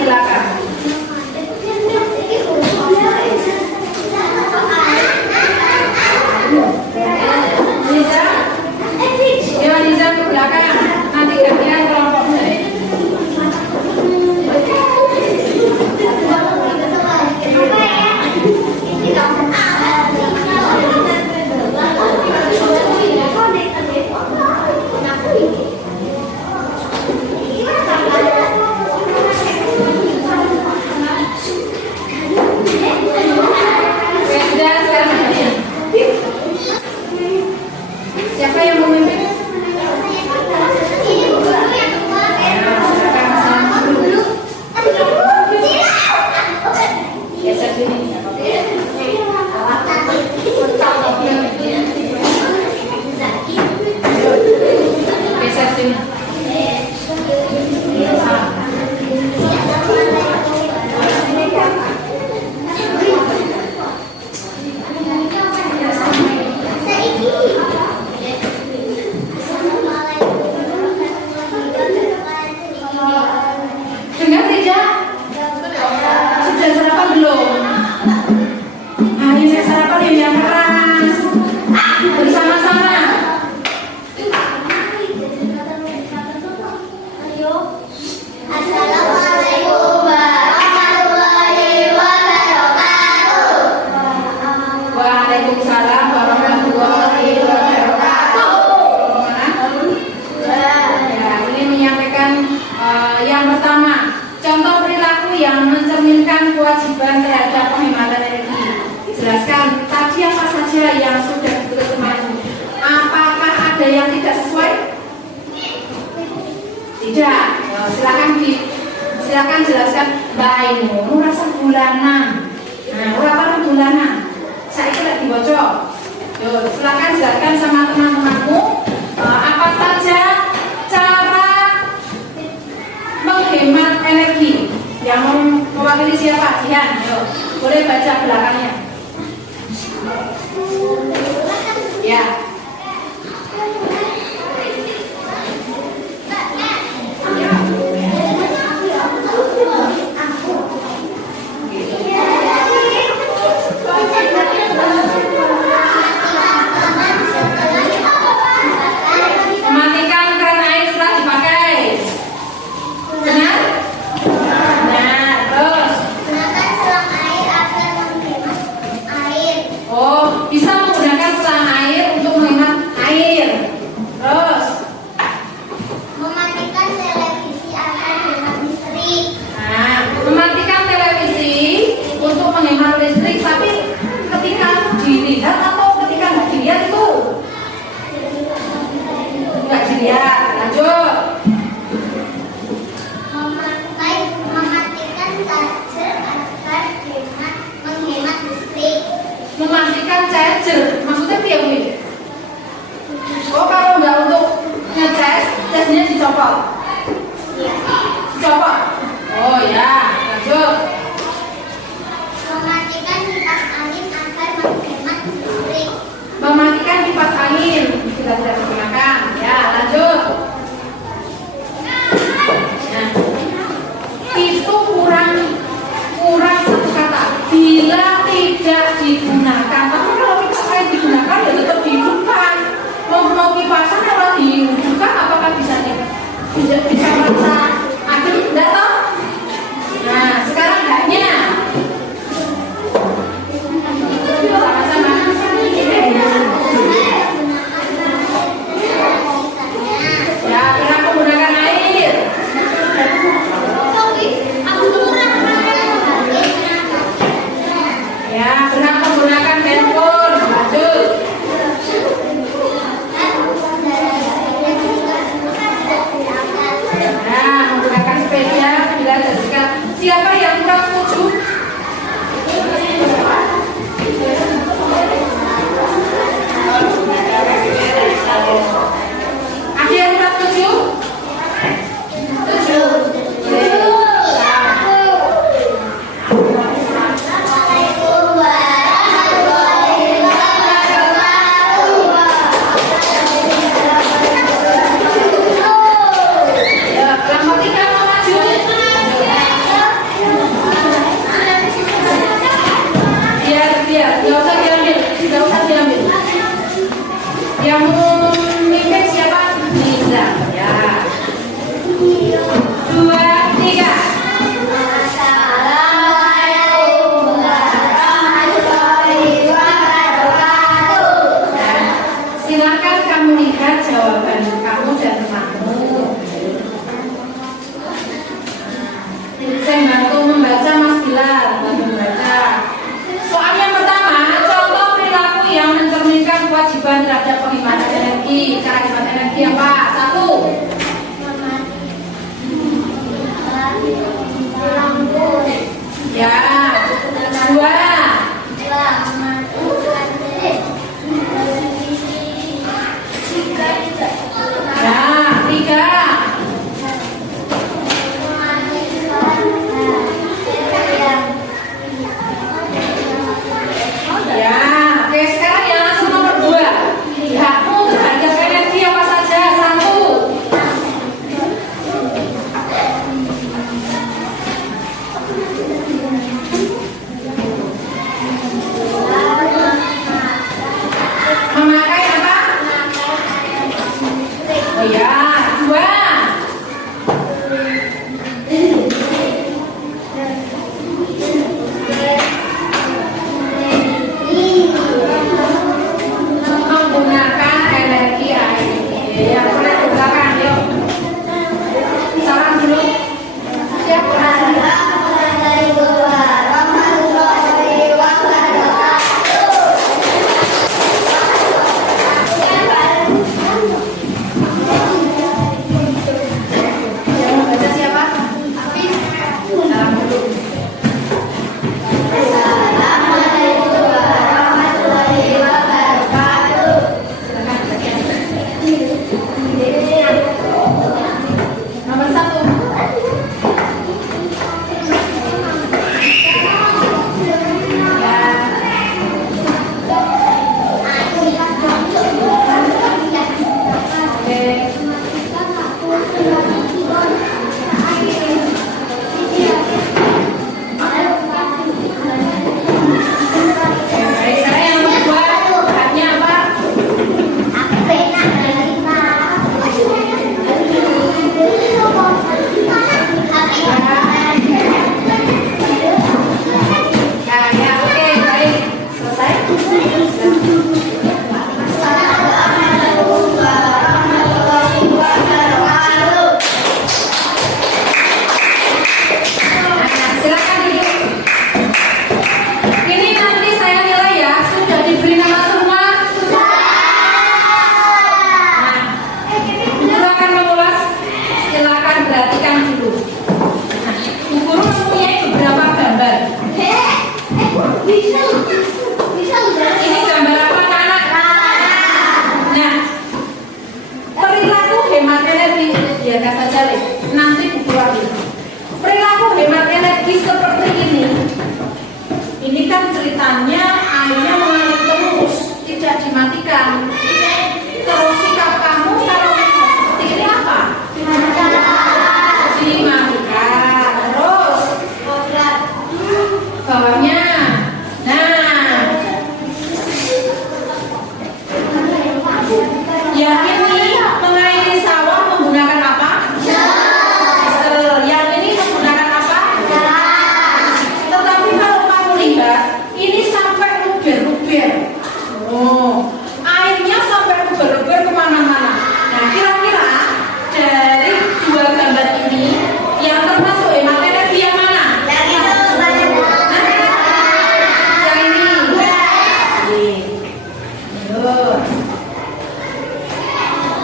Belakang. Nizam, yo Nizam ke belakang. Nanti gantian kelompok saya. Sudah sekarang gantian. Siapa yang mau memimpin? Geser sini. Geser sini. Dengar tidak? Sudah sarapan belum? Ayo sarapan yang keras. Bersama-sama. Assalamualaikum warahmatullahi wabarakatuh. Waalaikumsalam warahmatullahi wabarakatuh. Ya, ini menyampaikan yang pertama, contoh perilaku yang mencerminkan kewajiban terhadap penghematan energi. Jelaskan tadi apa saja yang sudah ditulis temanmu. Apakah ada yang tidak sesuai? Tidak. Silakan jelaskan. Baikmu, merasa bulanan. Nah, berapa bulanan? Saya kira dibaca. Yo, siapa? Jihan, ayo. Boleh baca belakangnya. Ya. Mematikan keran air setelah dipakai. Benar? Benar. Terus. Gunakan selang air agar menghemat air. Oh, bisa menggunakan selang air untuk menghemat air. Terus. Mematikan televisi agar hemat listrik. Nah, mematikan televisi untuk menghemat listrik, tapi ketika dilihat atau ketika nggak dilihat itu nggak dilihat. Lanjut. Mematikan charger agar menghemat listrik. Mematikan charger, maksudnya dia ini. Oh, kalau nggak untuk ngecas, casnya dicopot. Dicopot. Oh ya, lanjut. Mematikan kipas angin agar menghemat listrik. Mematikan kipas angin kita tidak menggunakan. Ya, lanjut. Nah, itu kurang satu kata. Bila tidak digunakan, tapi kalau kipas angin digunakan ya tetap dihidupkan. Mau kipasan kalau dihidupkan apakah bisa merasa adem? Tidak toh? Nah, sekarang haknya. Sama-sama. Ya, kita menggunakan air. Ya, berhak menggunakan handphone. Lanjut. Nah, menggunakan sepeda bila jadikan. Siapa yang kurang setuju? Ada yang kurang setuju? Setuju. Assalamualaikum warahmatullahi wabarakatuh. Ya, kelompok 3 mau maju. Biar, nggak usah diambil. Yang mau memimpin siapa? Nisa. Ya. 2, 3. Assalamualaikum warahmatullahi wabarakatuh. Nah, silakan kamu lihat jawaban kamu dan temanmu. Saya bantu membaca Mas Bilal, bantu membaca. Soal yang pertama, contoh perilaku yang mencerminkan kewajiban terhadap penghematan energi. Cara hemat energi apa? 1. Lampu. Ya. 2. Ya. 3. Ya. Oke, sekarang yang langsung nomor 2. Hakmu terhadap energi apa saja? 1.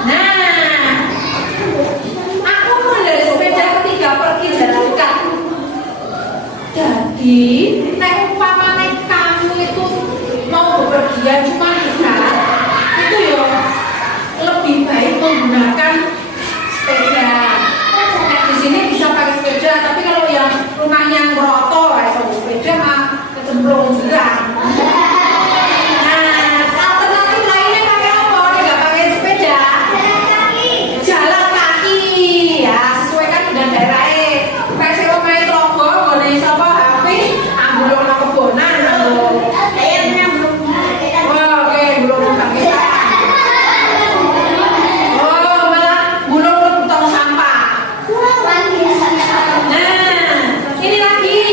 Nah, aku mengendarai sepeda ketika pergi jalan kaki. Jadi, nek umpamane kamu itu mau bepergian cuma dekat, itu ya lebih baik menggunakan sepeda. Nah, di sini bisa pakai sepeda, tapi kalau yang rumahnya ngeroto, sepeda mah kecemplung juga. Nah, alternatif lainnya pakai apa? Nggak pakai sepeda, jalan kaki. Ya, sesuaikan dengan daerahnya. Kayak saya main logo, boleh sapa Hafiz, ambil orang kebonan, ayamnya belum. Oke, belum pakai. Oh, malah belum tong sampah. Nah, ini lagi.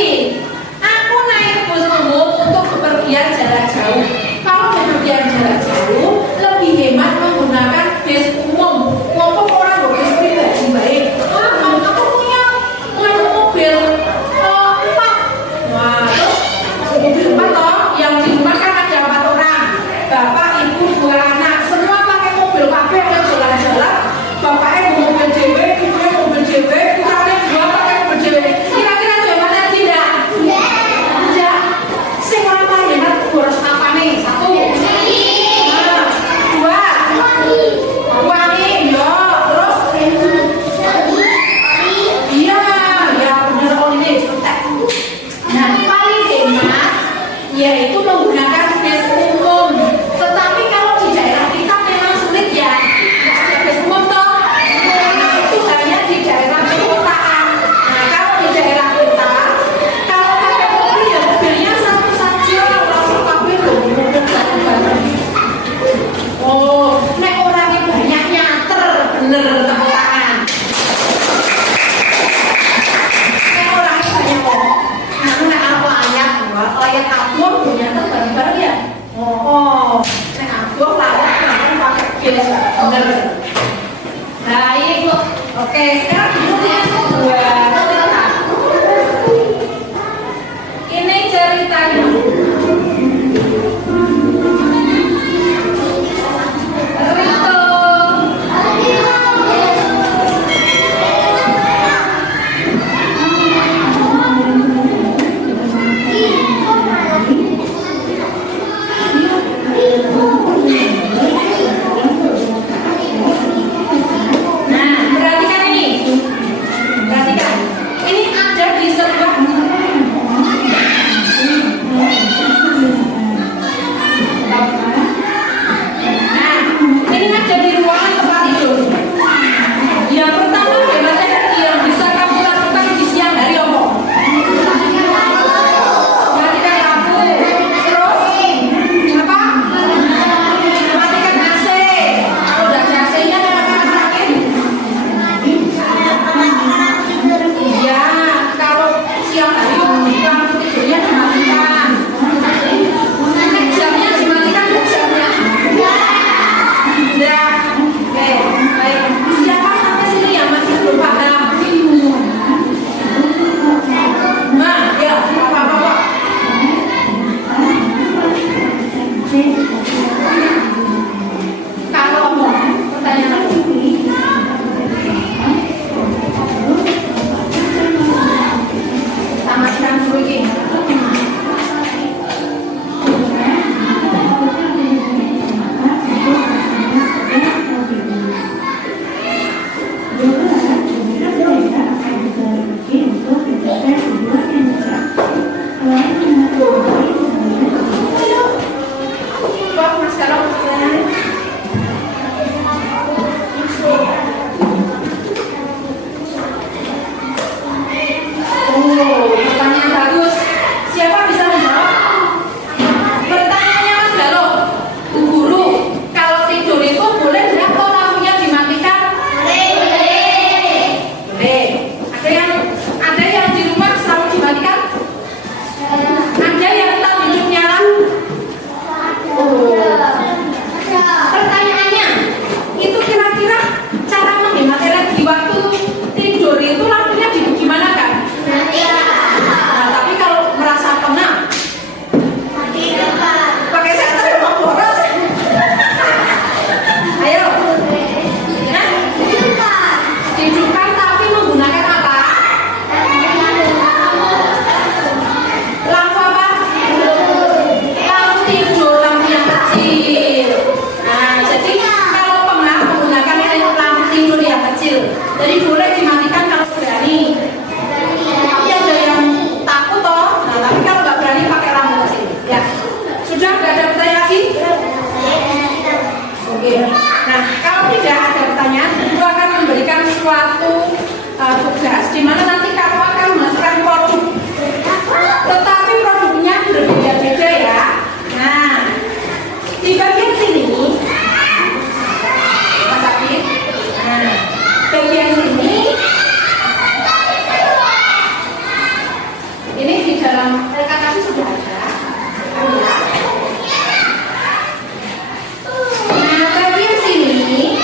Aku naik bus umum untuk bepergian jarak jauh. Kalau bepergian jarak jauh, lebih hemat menggunakan bis umum. Walaupun orang berbis pribadi baik. Aku punya mobil 4. Wah, terus mobil 4 toh, yang di rumah kan ada 4 orang. Bapak, ibu, 2 anak. Semua pakai mobil kabeh yang jalan-jalan. Bapaknya mobil JW, ibunya mobil JW, putranya juga pakai mobil JW. Kira-kira itu hemat atau tidak? Tidak. Sing ora paling hemat boros apa nih? 1. Nah, 2. Wangi, yo. Terus iya, ya benar oli cetek. Nah, paling hemat yaitu menggunakan bis umum. Tetapi kalau di daerah kita memang sulit ya. Nggak ada bis umum toh. Nah, itu hanya di daerah perkotaan. Nah, kalau di daerah kita, kalau pakai mobil ya mobilnya satu saja, langsung pakai mobil bareng. Oh, nek orangnya banyak nyater, bener tepuk tangan. Nek orangnya banyak kok. Nek apa ayat abur punya bareng-bareng ya. Oh, nek abur layak pakai bis, bener. Nah, ini Bu. Oke, sekarang kemudian sebuah cerita. Ini ceritanya. Nah, perhatikan ini. Baik. Nah, kalau tidak ada pertanyaan, Ibu akan memberikan suatu tugas di mana nanti kamu akan menghasilkan produk. Tetapi produknya berbeda-beda ya. Nah, di bagian sini, Mas Afif. Nah, bagian sini, ini di dalam rekan kami sudah ada. Nah, bagian sini,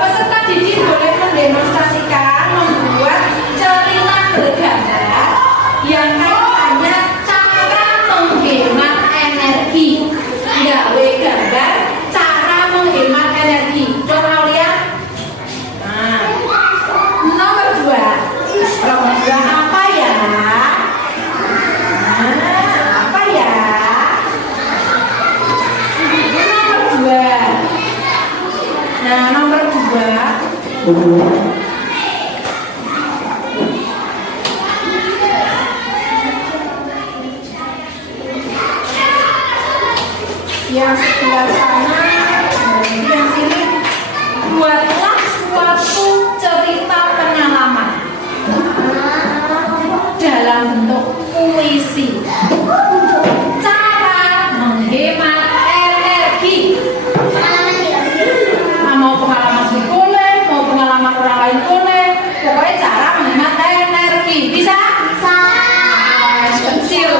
peserta didik boleh mendemonstrasikan membuat cerita bergambar yang kaitannya cara menghemat energi. Gawe gambar cara menghemat energi. Coba lihat. Nah, nomor 2. Nomor 2 apa ya? Apa ya? Nomor 2. Nah, nomor 2. Yang sebelah sana, yang sini, buatlah suatu cerita pengalaman dalam bentuk puisi. Cara menghemat energi. Mau pengalaman sendiri boleh, mau pengalaman orang lain boleh. Pokoknya cara menghemat energi. Bisa? Bisa. Kecil.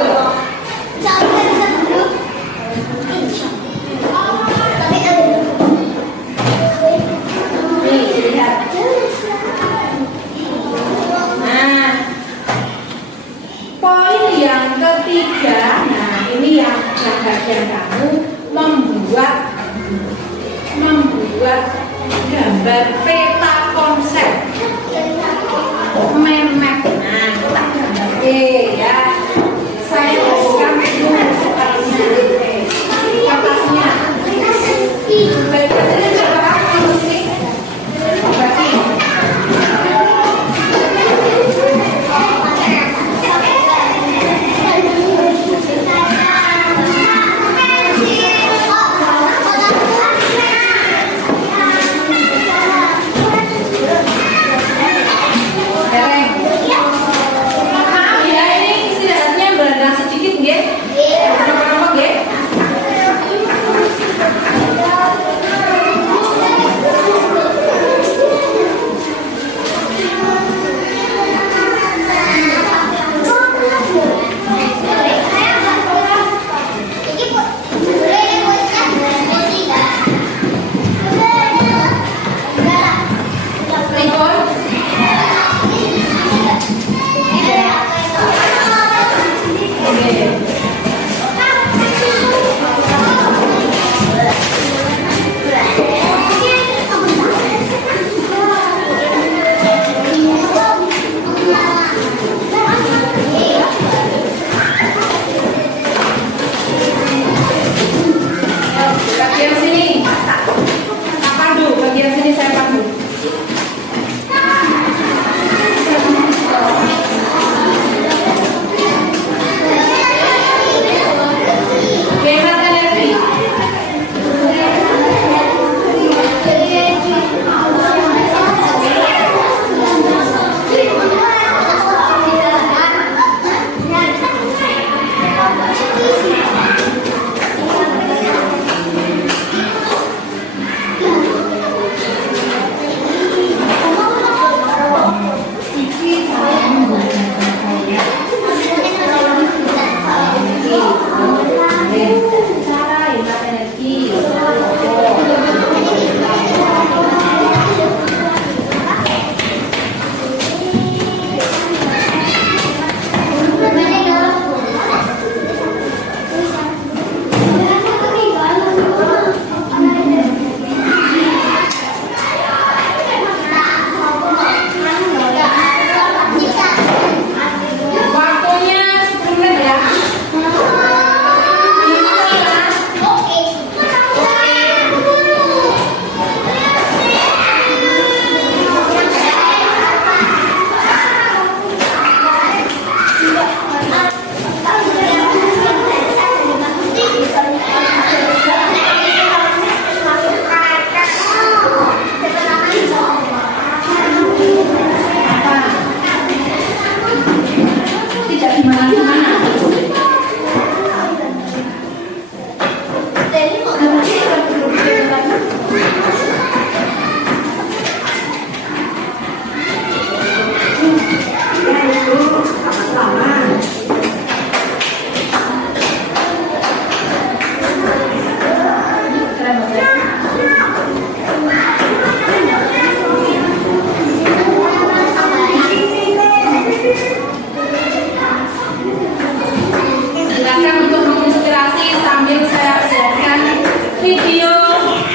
Nih, lihat. Nah, poin yang ketiga, nah ini yang bagian kamu membuat gambar peta konsep memek. Nah, kita gambar ya. Saya berikan dulu sekalinya atasnya. Bagian ini coba kamu sini. Bagi. Dereng.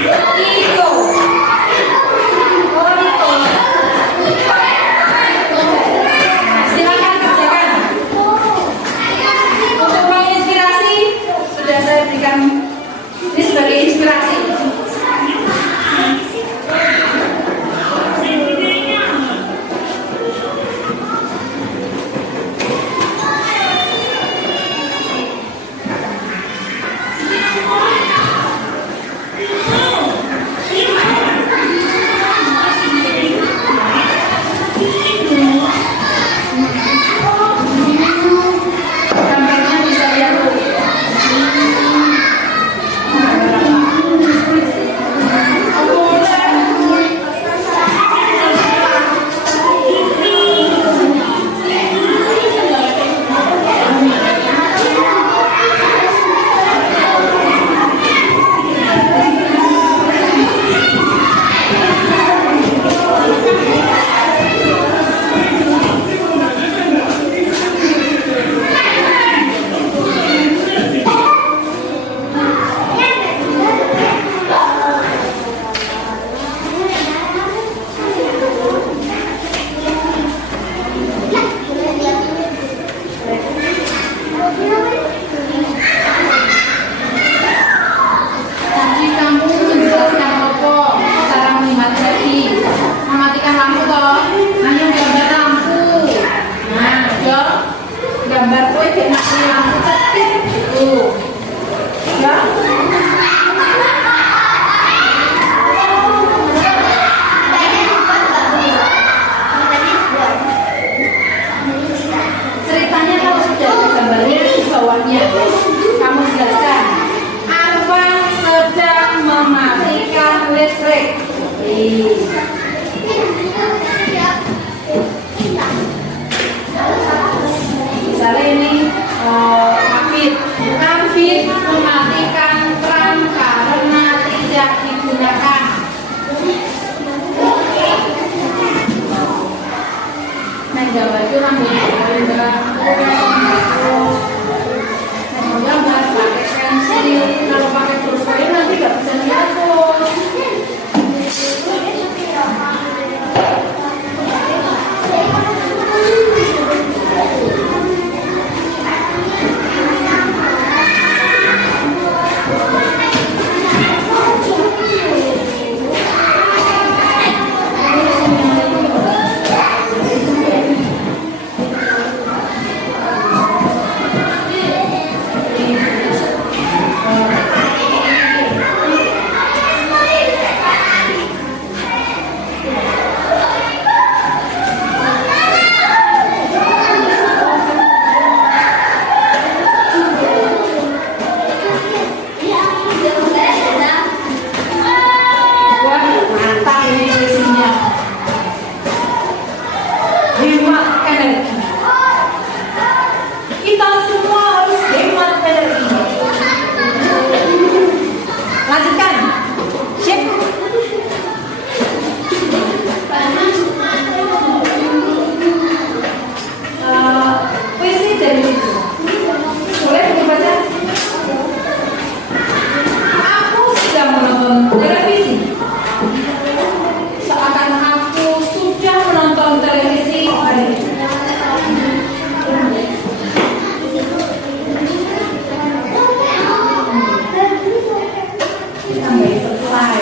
Itu. Oh, itu. Silakan kerjakan. Untuk menginspirasi, sudah saya berikan ini sebagai inspirasi. Gambarnya bisa lihat tuh. Tadi kamu menjelaskan apa cara menikmati, mematikan lampu toh. Hanya gambar lampu. Nah, yo gambar kue dimati lampu tadi. Tuh. Ya. Ceritanya kalau sudah ada gambarnya di bawahnya, kamu jelaskan apa sedang mematikan listrik. Misalnya ini Afid mematikan keran karena tidak digunakan. Main gambar itu gambar pakai pensil. Kalau pakai pulpen nanti nggak bisa dihapus. Wah, mantap ini isinya. Hemat energi. Kita semua harus hemat energi. Lanjutkan. Sip. Puisi dari situ. Boleh dibaca? Aku sedang menonton televisi. Seakan aku sudah menonton televisi hari ini. Sampai selesai.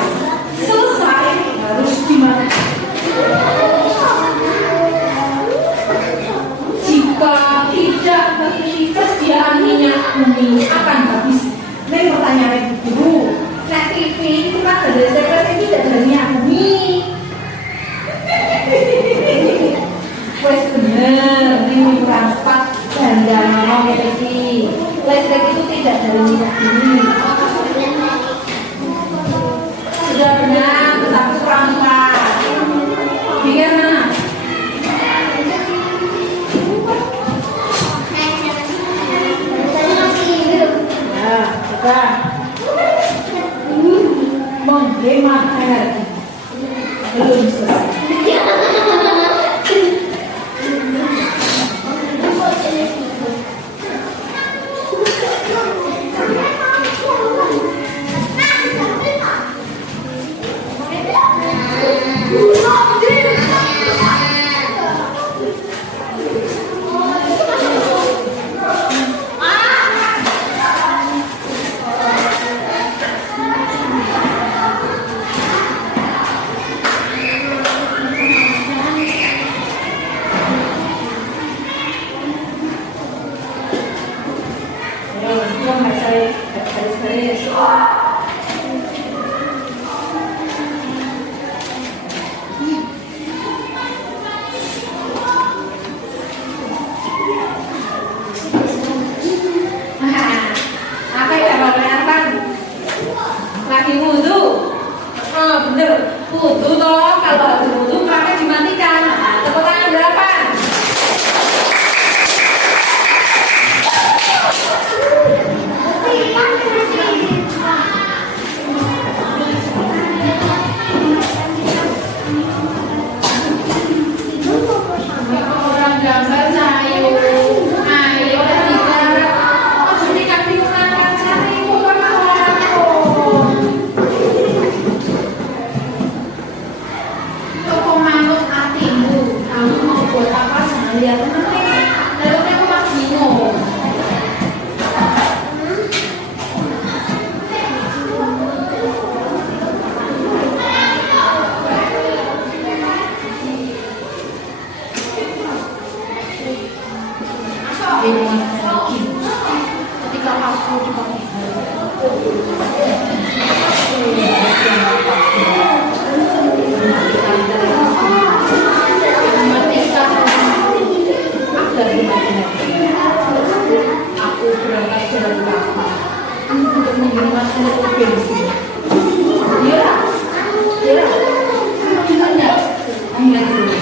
Selesai harus gimana? Jika tidak bagi kesediaan minyak bumi akan habis. Ini pertanyaan guru. Nah, TV itu kan dari CPS itu tidak dari minyak bumi. Wes bener, ini transpat dan ngomong TV. Listrik itu tidak dari minyak bumi. Sudah benar, tetapi kurang pas. Gimana? Ya, sudah. Menghemat energi. Belum selesai. Bener, kudu toh, kalau kudu maka dimatikan. Tepuk tangan berapa? Orang gambar sayu, ayo kita. Oh, jadi kami menangkan cari bukan toko manut hatimu. Kamu mau buat apa? Jangan lihat temennya. Lalu aku malah bingung. Bingung lagi. Ketika aku aku berangkat jalan kaki untuk menghemat seluruh bensin. Iya, iya. Gimana? Ingat dulu.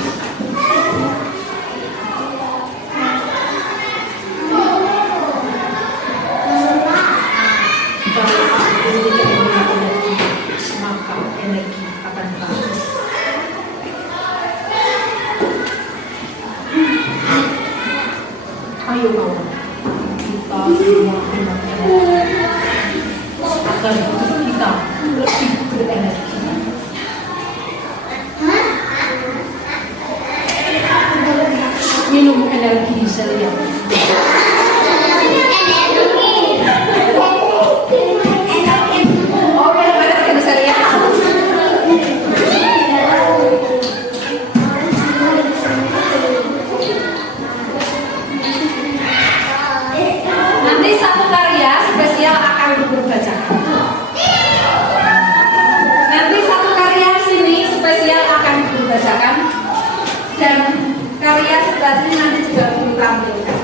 Kalau aku tidak menggunakan energi, maka energi akan habis. Ayo kawan, kita semua hemat energi agar hidup kita lebih berenergi. Minum energi ceria. Oke, mana kita bisa lihat? Nanti satu karya spesial akan dibacakan. Nanti satu karya sini spesial akan dibacakan dan karya selanjutnya nanti juga ditampilkan.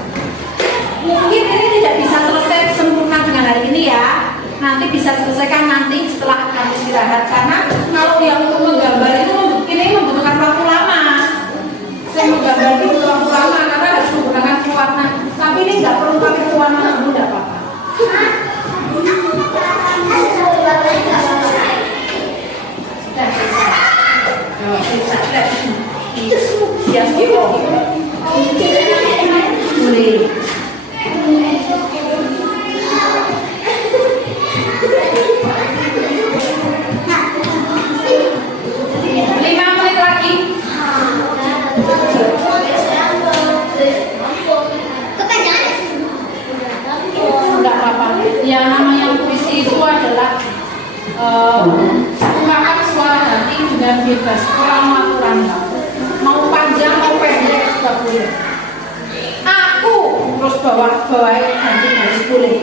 Mungkin ini tidak bisa selesai sempurna dengan hari ini ya. Nanti bisa selesaikan nanti setelah kami istirahat karena kalau yang untuk menggambar itu ini membutuhkan waktu lama. Saya menggambar itu butuh waktu lama karena harus menggunakan pewarna. Tapi ini nggak perlu pakai pewarna, kamu tidak apa-apa. Ya, boleh. 5 menit lagi. Enggak apa-apa. Yang namanya puisi itu adalah ungkapan suara hati dengan bebas, kurang aturan. Mau panjang mau pendek juga boleh. Aku terus bawain nanti harus boleh.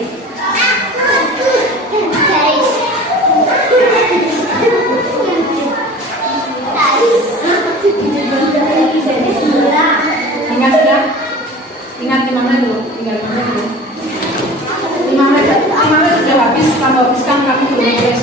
Ingat sudah? Ingat 5 menit dulu, tinggal 5 menit dulu. 5 menit sudah habis, kamu habiskan kami tulis.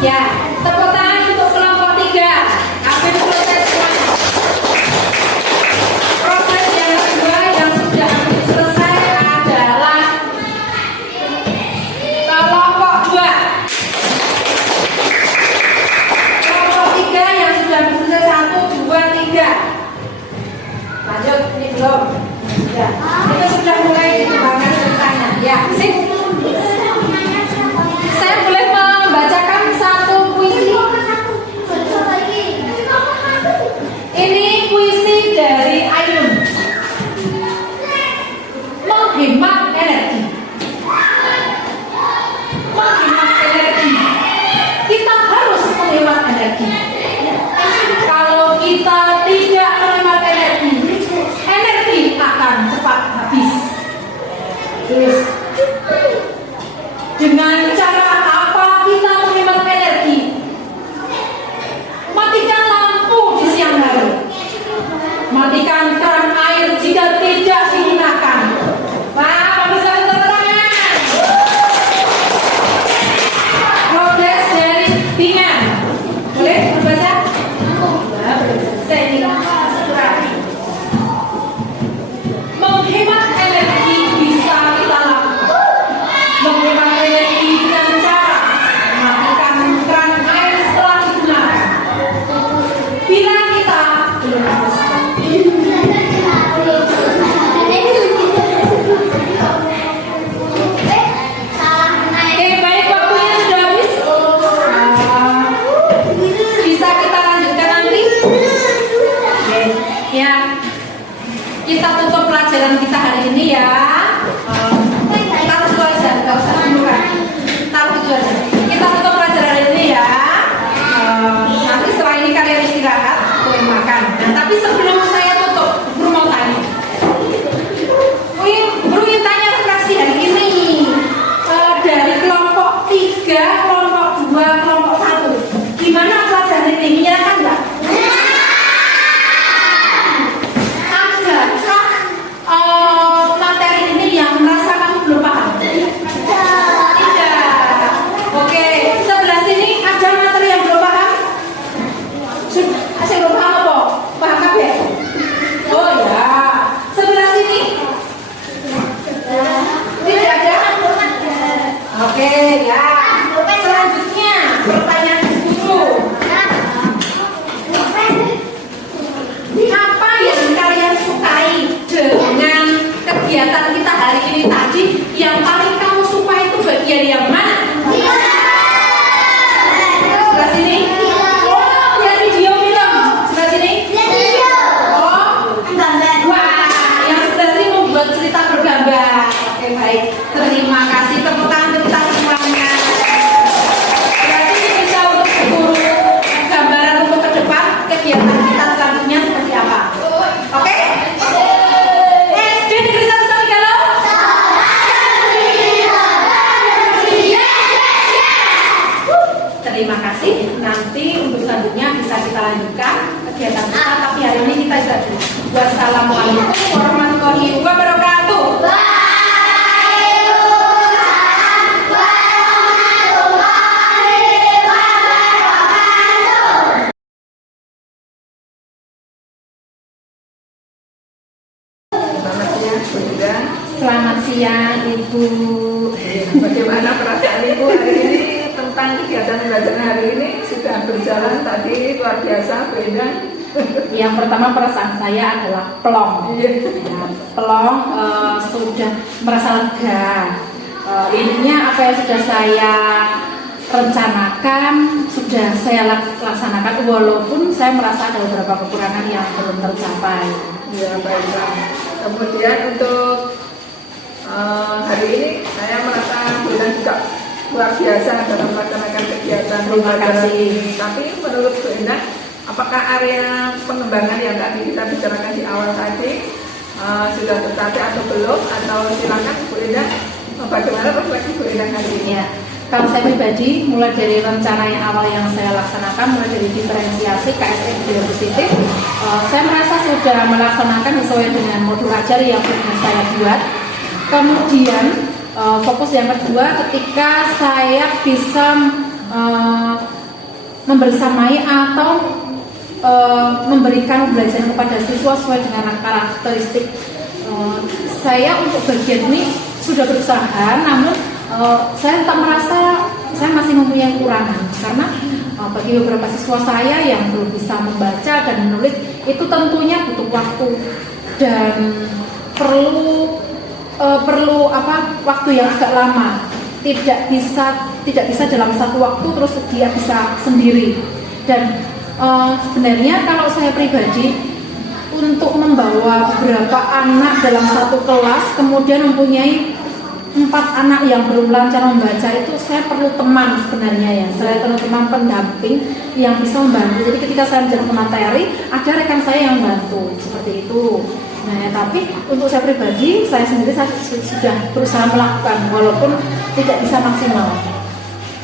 Ya, tepuk tangan untuk kelompok 3. Hampir selesai semuanya. Proses yang kedua yang sudah hampir selesai adalah kelompok 2. Kelompok 3 yang sudah hampir selesai 1, 2, 3. Lanjut, ini belum. Ya, itu sudah mulai dikembangkan ceritanya. Ya, sip. Saya boleh membacakan satu puisi. Ini puisi dari Ainun. Menghemat energi. Menghemat energi. Kita harus menghemat energi. Kalau kita tidak menghemat energi, energi akan cepat habis. Terus, dengan cara apa kita menghemat energi? Matikan lampu di siang hari. Matikan keran air jika tidak digunakan. Pak, bisa tepuk tangan. Progres dari Tina. Boleh berbaca? Nah, saya ini menghemat energi bisa kita lakukan. Menghemat energi dengan cara matikan keran air setelah digunakan. Bila kita belum selesai. Oke, baik, waktunya sudah habis. Bisa kita lanjutkan nanti? Oke, ya. Kita tutup pelajaran kita hari ini ya. Taruh itu aja, nggak usah dibuka. Taruh itu aja. Kita tutup pelajaran hari ini ya. Nanti setelah ini kalian istirahat, boleh makan. Nah, tapi sebelum saya tutup, Guru mau tanya. Guru ingin tanya refleksi hari ini dari kelompok 3, kelompok 2, kelompok 1. Gimana pelajaran ini? Menyenangkan nggak? Materi ini yang merasa kamu belum paham? Tidak. Oke, sebelah sini ada materi yang belum paham? Saya belum paham apa? Paham kabeh? Oh ya. Sebelah sini? Tidak ada? Oke, ya. Selanjutnya pertanyaan guru. Apa yang kalian sukai dengan kegiatan kita hari ini tadi? Yang paling kamu suka itu bagian yang mana? Sebelah sini? Oh, yang video film. Sebelah sini? Oh, wah, yang sebelah sini membuat cerita bergambar. Oke, baik. Terima kasih. Tepuk tangan untuk kita semuanya. Berarti ini bisa untuk guru gambaran untuk ke depan kegiatan kita selanjutnya seperti apa? Oke? SD Negeri 1 Saligalo? Terima kasih. Nanti untuk selanjutnya bisa kita lanjutkan kegiatan kita, tapi hari ini kita sudah dulu. Wassalamualaikum warahmatullahi wabarakatuh. Selamat siang, Bu Ida. Selamat siang Ibu. Bagaimana perasaan Ibu hari ini tentang kegiatan belajar hari ini? Sudah berjalan tadi luar biasa, Bu Ida. Yang pertama perasaan saya adalah plong. Ya, plong, sudah merasa lega. Intinya apa yang sudah saya rencanakan sudah saya laksanakan, walaupun saya merasa ada beberapa kekurangan yang belum tercapai. Ya, baiklah. Kemudian untuk hari ini saya merasa Bu Ida juga luar biasa dalam melaksanakan kegiatan Terima pembelajaran kasih. ini. Tapi menurut Bu Ida, apakah area pengembangan yang tadi kita bicarakan di awal tadi sudah tercapai atau belum? Atau silakan Bu Ida, bagaimana refleksi Bu Ida hari ini? Ya, kalau saya pribadi, mulai dari rencana yang awal yang saya laksanakan, mulai dari diferensiasi KSN positif, saya merasa sudah melaksanakan sesuai dengan modul ajar yang sudah saya buat. Kemudian fokus yang kedua, ketika saya bisa membersamai atau memberikan pembelajaran kepada siswa sesuai dengan karakteristik saya untuk bagian ini sudah berusaha, namun saya tetap merasa saya masih mempunyai kekurangan karena bagi beberapa siswa saya yang belum bisa membaca dan menulis itu tentunya butuh waktu dan perlu waktu yang agak lama, tidak bisa dalam satu waktu terus dia bisa sendiri. Dan sebenarnya kalau saya pribadi untuk membawa beberapa anak dalam satu kelas kemudian mempunyai 4 anak yang belum lancar membaca itu saya perlu teman sebenarnya ya, saya perlu teman pendamping yang bisa membantu. Jadi ketika saya menjalankan materi ada rekan saya yang membantu seperti itu. Nah, ya, tapi untuk saya pribadi, saya sendiri saya sudah berusaha melakukan walaupun tidak bisa maksimal.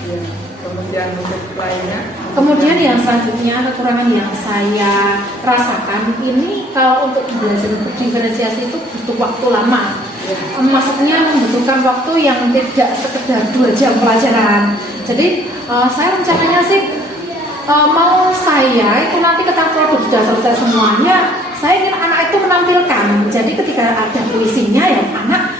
Ya, kemudian untuk lainnya. Kemudian yang selanjutnya kekurangan yang saya rasakan ini kalau untuk belajar diferensiasi itu butuh waktu lama. Maksudnya membutuhkan waktu yang tidak sekedar 2 jam pelajaran. Jadi saya rencananya sih mau saya itu nanti ketika produk sudah selesai semuanya, saya ingin anak itu menampilkan. Jadi ketika ada puisinya ya anak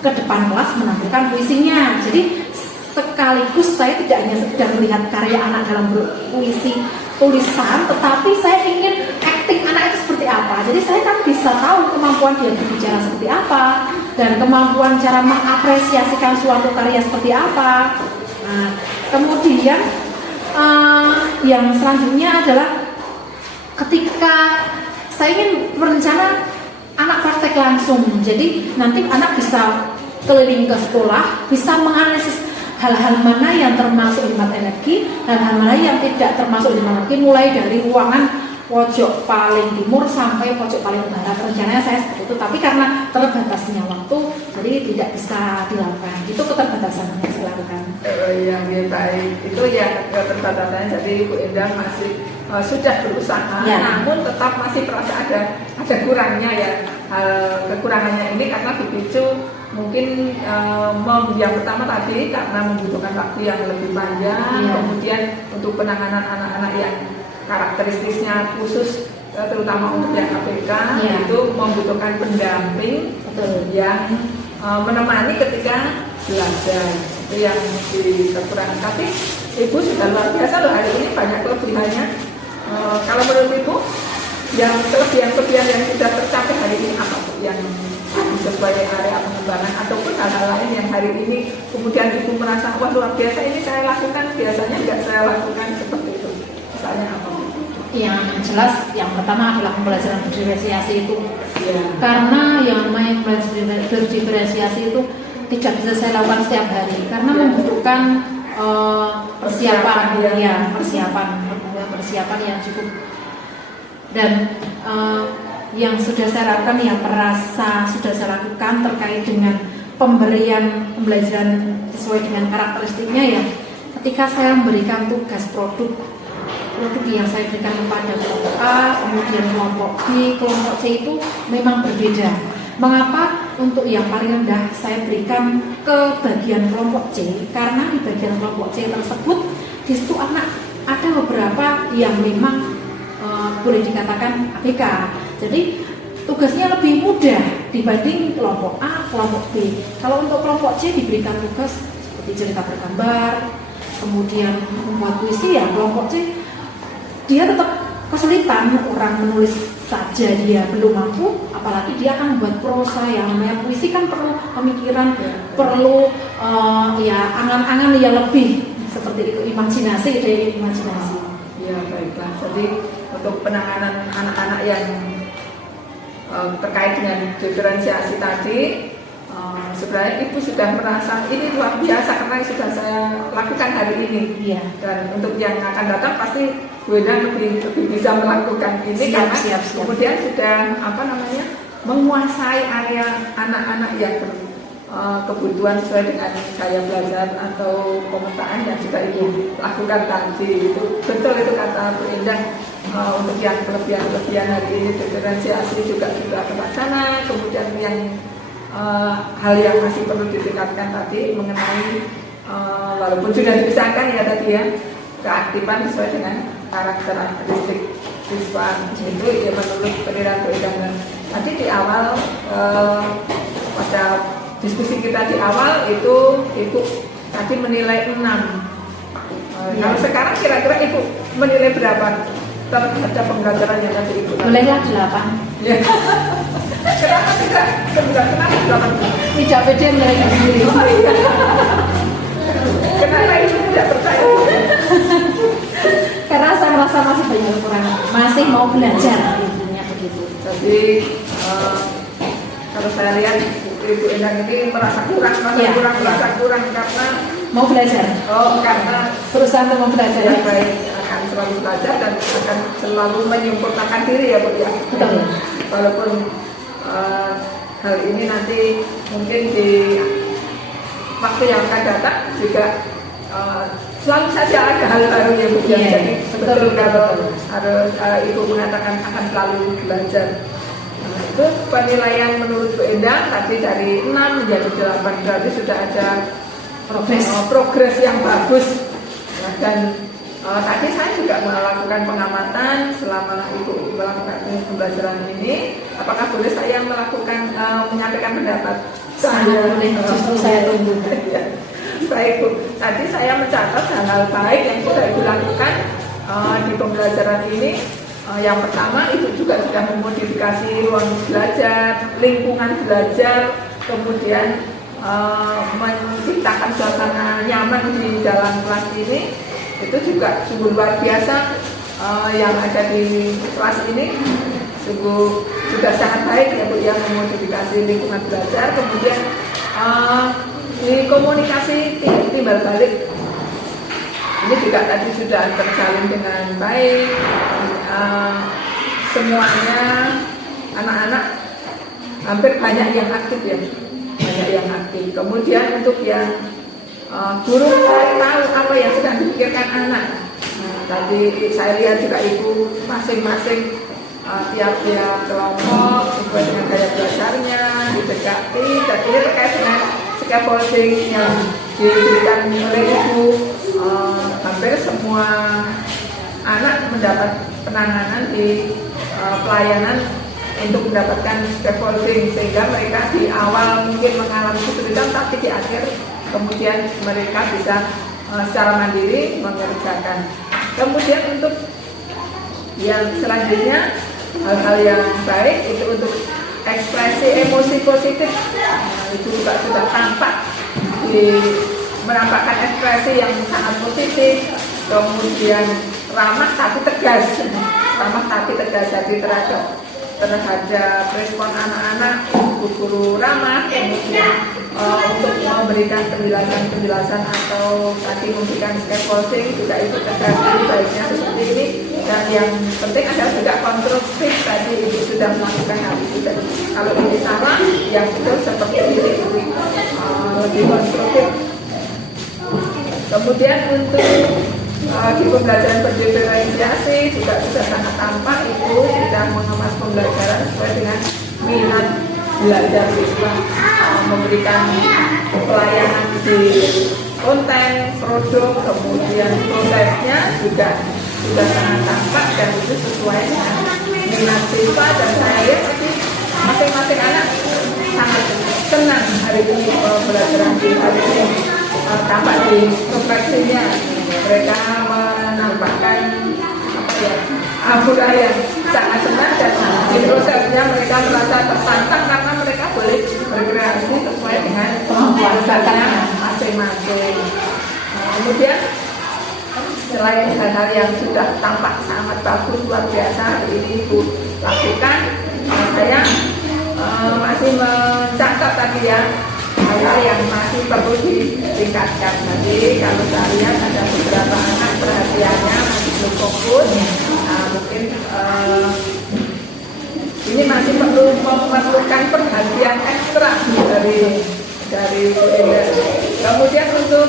ke depan kelas menampilkan puisinya. Jadi sekaligus saya tidak hanya sekedar melihat karya anak dalam puisi tulisan, tetapi saya ingin acting anak itu seperti apa. Jadi saya kan bisa tahu kemampuan dia berbicara seperti apa dan kemampuan cara mengapresiasikan suatu karya seperti apa. Nah, kemudian yang selanjutnya adalah ketika saya ingin berencana anak praktek langsung. Jadi nanti anak bisa keliling ke sekolah, bisa menganalisis hal-hal mana yang termasuk hemat energi, hal-hal mana yang tidak termasuk hemat energi, mulai dari ruangan pojok paling timur sampai pojok paling barat. Rencananya saya seperti itu, tapi karena terbatasnya waktu, jadi tidak bisa dilakukan. Itu keterbatasan yang saya lakukan. Yang baik itu ya keterbatasannya. Jadi Bu Indah masih sudah berusaha, ya, namun tetap masih merasa ada kurangnya ya. Kekurangannya ini karena dipicu mungkin yang pertama tadi karena membutuhkan waktu yang lebih panjang, ya, kemudian untuk penanganan anak-anak yang karakteristiknya khusus terutama untuk yang ABK ya, itu membutuhkan pendamping. betul, Yang menemani ketika belajar. Itu yang kekurangan. Tapi Ibu sudah luar biasa loh hari ini, banyak kelebihannya. Kalau menurut Ibu yang kelebihan-kelebihan yang sudah tercapai hari ini apa Bu? Yang sesuai area pengembangan ataupun hal-hal lain yang hari ini kemudian Ibu merasa wah luar biasa ini saya lakukan, biasanya tidak saya lakukan seperti itu. Misalnya apa? Yang jelas yang pertama adalah pembelajaran berdiferensiasi itu. Ya. Karena yang namanya pembelajaran berdiferensiasi itu tidak bisa saya lakukan setiap hari karena membutuhkan persiapan yang cukup. Dan yang sudah saya lakukan, yang merasa sudah saya lakukan terkait dengan pemberian pembelajaran sesuai dengan karakteristiknya ya, ketika saya memberikan tugas produk produk yang saya berikan kepada kelompok A, kemudian kelompok B, kelompok C itu memang berbeda. Mengapa untuk yang paling rendah saya berikan ke bagian kelompok C? Karena di bagian kelompok C tersebut di situ anak ada beberapa yang memang boleh dikatakan ABK. Jadi tugasnya lebih mudah dibanding kelompok A, kelompok B. Kalau untuk kelompok C diberikan tugas seperti cerita bergambar, kemudian membuat puisi, ya kelompok C dia tetap kesulitan, orang menulis saja dia belum mampu, apalagi dia akan membuat prosa. Yang namanya puisi kan perlu pemikiran, perlu ya angan-angan yang lebih seperti itu, imajinasi, daya imajinasi. Ya baiklah, jadi untuk penanganan anak-anak yang terkait dengan diferensiasi tadi, sebenarnya Ibu sudah merasa ini luar biasa karena sudah saya lakukan hari ini. Iya. Dan untuk yang akan datang pasti Bu Endang lebih bisa melakukan ini karena kemudian sudah menguasai area anak-anak yang kebutuhan sesuai dengan gaya belajar atau pemetaan yang sudah Ibu lakukan tadi. Itu betul itu kata Bu Endang. Untuk yang kelebihan hari ini diferensiasi juga sudah terlaksana. Kemudian yang hal yang masih perlu ditingkatkan tadi mengenai walaupun sudah dipisahkan ya tadi ya, keaktifan sesuai dengan karakteristik siswa itu ya menurut penilaian Bu Endang. Nanti di awal pada diskusi kita di awal itu Ibu tadi menilai 6. Kalau sekarang kira-kira Ibu menilai berapa terhadap pembelajaran yang tadi Ibu? Bolehlah 8. Ya. Kenapa tidak 9? Kenapa 8? Tidak pede mereka sendiri. Oh, iya. Kenapa Ibu tidak percaya? Karena saya merasa masih banyak kekurangan, masih mau belajar, intinya begitu. Jadi kalau saya lihat Ibu Endang ini merasa kurang karena Mau belajar. Karena Berusaha untuk mau belajar. ya baik akan selalu belajar dan akan selalu menyempurnakan diri ya Bu ya. Betul. Walaupun hal ini nanti mungkin di waktu yang akan datang juga selalu saja ada hal baru yang Bu ya. Iya, Jadi betul. kalau harus Ibu mengatakan akan selalu belajar. Itu penilaian menurut Bu Endang tadi dari 6 menjadi 8, berarti sudah ada progres yang bagus. Nah, dan tadi saya juga melakukan pengamatan selama Ibu melakukan pembelajaran ini. Apakah boleh saya melakukan menyampaikan pendapat? Sangat boleh, justru saya tunggu. Ya. Baik Bu, tadi saya mencatat hal-hal baik yang sudah Ibu lakukan di pembelajaran ini. Yang pertama Ibu juga sudah memodifikasi ruang belajar, lingkungan belajar, kemudian menciptakan suasana nyaman di dalam kelas ini. Itu juga sungguh luar biasa. Yang ada di kelas ini sungguh sudah sangat baik ya Bu ya, memodifikasi lingkungan belajar. Kemudian di komunikasi timbal balik ini juga tadi sudah terjalin dengan baik. Semuanya anak-anak hampir banyak yang aktif ya, banyak yang aktif. Kemudian untuk yang guru tahu apa yang sedang dipikirkan anak. Tadi saya lihat juga Ibu masing-masing tiap-tiap kelompok sesuai dengan gaya belajarnya didekati. Dan ini terkait dengan scaffolding yang diberikan oleh Ibu. Hampir semua anak mendapat penanganan di pelayanan untuk mendapatkan scaffolding, sehingga mereka di awal mungkin mengalami kesulitan, tapi di akhir kemudian mereka bisa secara mandiri mengerjakan. Kemudian untuk yang selanjutnya hal-hal yang baik itu untuk ekspresi emosi positif, itu juga sudah tampak menampakkan ekspresi yang sangat positif. Kemudian ramah tapi tegas jadi terhadap respon anak-anak, guru ramah. Kemudian untuk memberikan penjelasan atau tadi memberikan scaffolding juga itu tegas, baiknya seperti ini. Dan yang penting adalah juga konstruktif, tadi Ibu sudah melakukan hal itu. Dan kalau ini salah, yang betul seperti ini lebih konstruktif. Kemudian untuk di pembelajaran berdiferensiasi juga sudah sangat tampak itu sudah mengemas pembelajaran sesuai dengan minat belajar siswa, memberikan pelayanan di konten, produk, kemudian prosesnya juga sudah sangat tampak dan itu sesuai dengan minat siswa dan saya lihat masing-masing anak sangat senang hari ini pembelajaran di hari ini. Tampak di refleksinya mereka menampakkan aura yang sangat senang dan di prosesnya mereka merasa tertantang karena mereka boleh berkreasi sesuai dengan kemampuannya masing-masing. Kemudian selain hal-hal yang sudah tampak sangat bagus luar biasa ini Ibu lakukan, saya masih mencatat tadi ya hal yang masih perlu ditingkatkan. Jadi kalau saya lihat ada beberapa anak perhatiannya masih belum fokus, mungkin ini masih perlu memerlukan perhatian ekstra dari kemudian untuk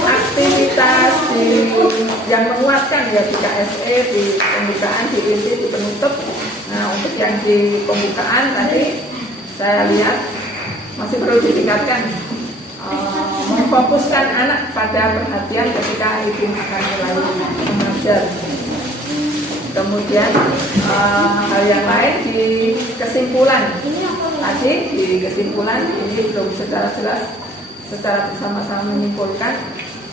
aktivitas yang menguatkan ya di KSE, di pembukaan, di inti, di penutup. Nah untuk yang di pembukaan tadi saya lihat masih perlu ditingkatkan, memfokuskan anak pada perhatian ketika ibu akan mulai mengajar. Kemudian hal yang lain di kesimpulan tadi, di kesimpulan ini belum secara jelas secara bersama-sama menyimpulkan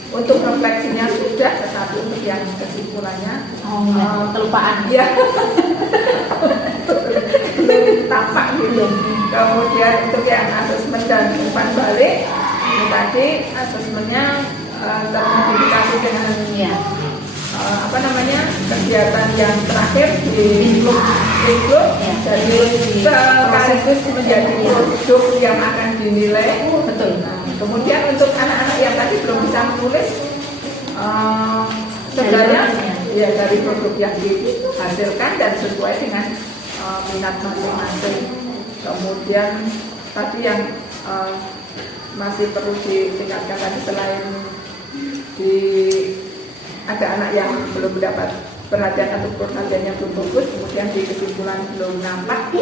untuk refleksinya sudah, tetapi untuk yang kesimpulannya kelupaan ya belum tampak gitu. Kemudian untuk yang asesmen dan umpan balik ini tadi asesmennya termodifikasi dengan kegiatan yang terakhir di include jadi sekaligus menjadi produk yang akan dinilai. betul. Kemudian untuk anak-anak yang tadi belum bisa menulis sebenarnya ya dari produk yang dihasilkan dan sesuai dengan minat masing-masing. Kemudian tadi yang masih perlu ditingkatkan tadi selain ada anak yang belum mendapat perhatian atau perhatiannya belum fokus, kemudian di kesimpulan belum nampak.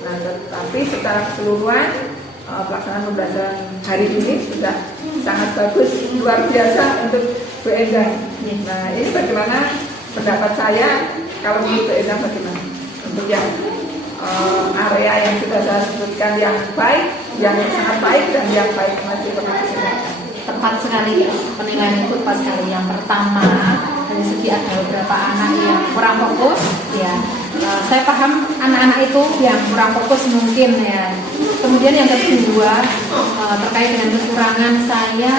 Nah, tetapi secara keseluruhan pelaksanaan pembelajaran hari ini sudah sangat bagus, luar biasa untuk Bu Endang. Nah, ini bagaimana pendapat saya? Kalau menurut Bu Endang bagaimana? Untuk yang area yang sudah saya sebutkan yang baik, yang sangat baik dan yang baik masih perlu ditingkatkan. Tepat sekali, penilaian itu tepat sekali. Yang pertama dari segi ada beberapa anak yang kurang fokus, ya. Saya paham anak-anak itu yang kurang fokus mungkin ya. Kemudian yang kedua terkait dengan kekurangan saya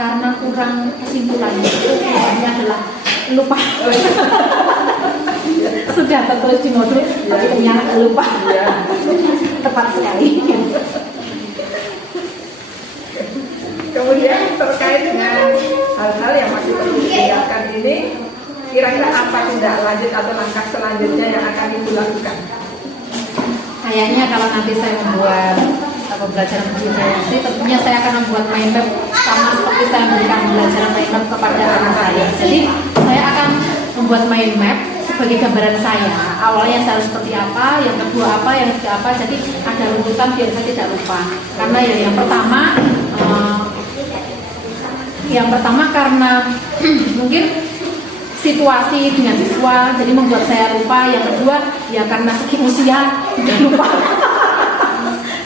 karena kurang kesimpulannya itu biasanya adalah lupa. Sudah tertulis di modul tapi ternyata lupa. Tepat sekali. Kemudian terkait dengan hal-hal yang masih perlu ditingkatkan ini, kira-kira apa tindak lanjut atau langkah selanjutnya yang akan Ibu lakukan? Kayaknya kalau nanti saya membuat pembelajaran berdiferensiasi, tentunya saya akan membuat mind map sama seperti saya memberikan pembelajaran mind map kepada anak saya. Jadi saya akan membuat mind map sebagai gambaran saya. Awalnya saya harus seperti apa, yang kedua apa, yang ketiga apa. Jadi ada runtutan biar saya tidak lupa. Karena ya yang pertama karena mungkin situasi dengan siswa jadi membuat saya lupa. Yang kedua ya karena segi usia sudah lupa.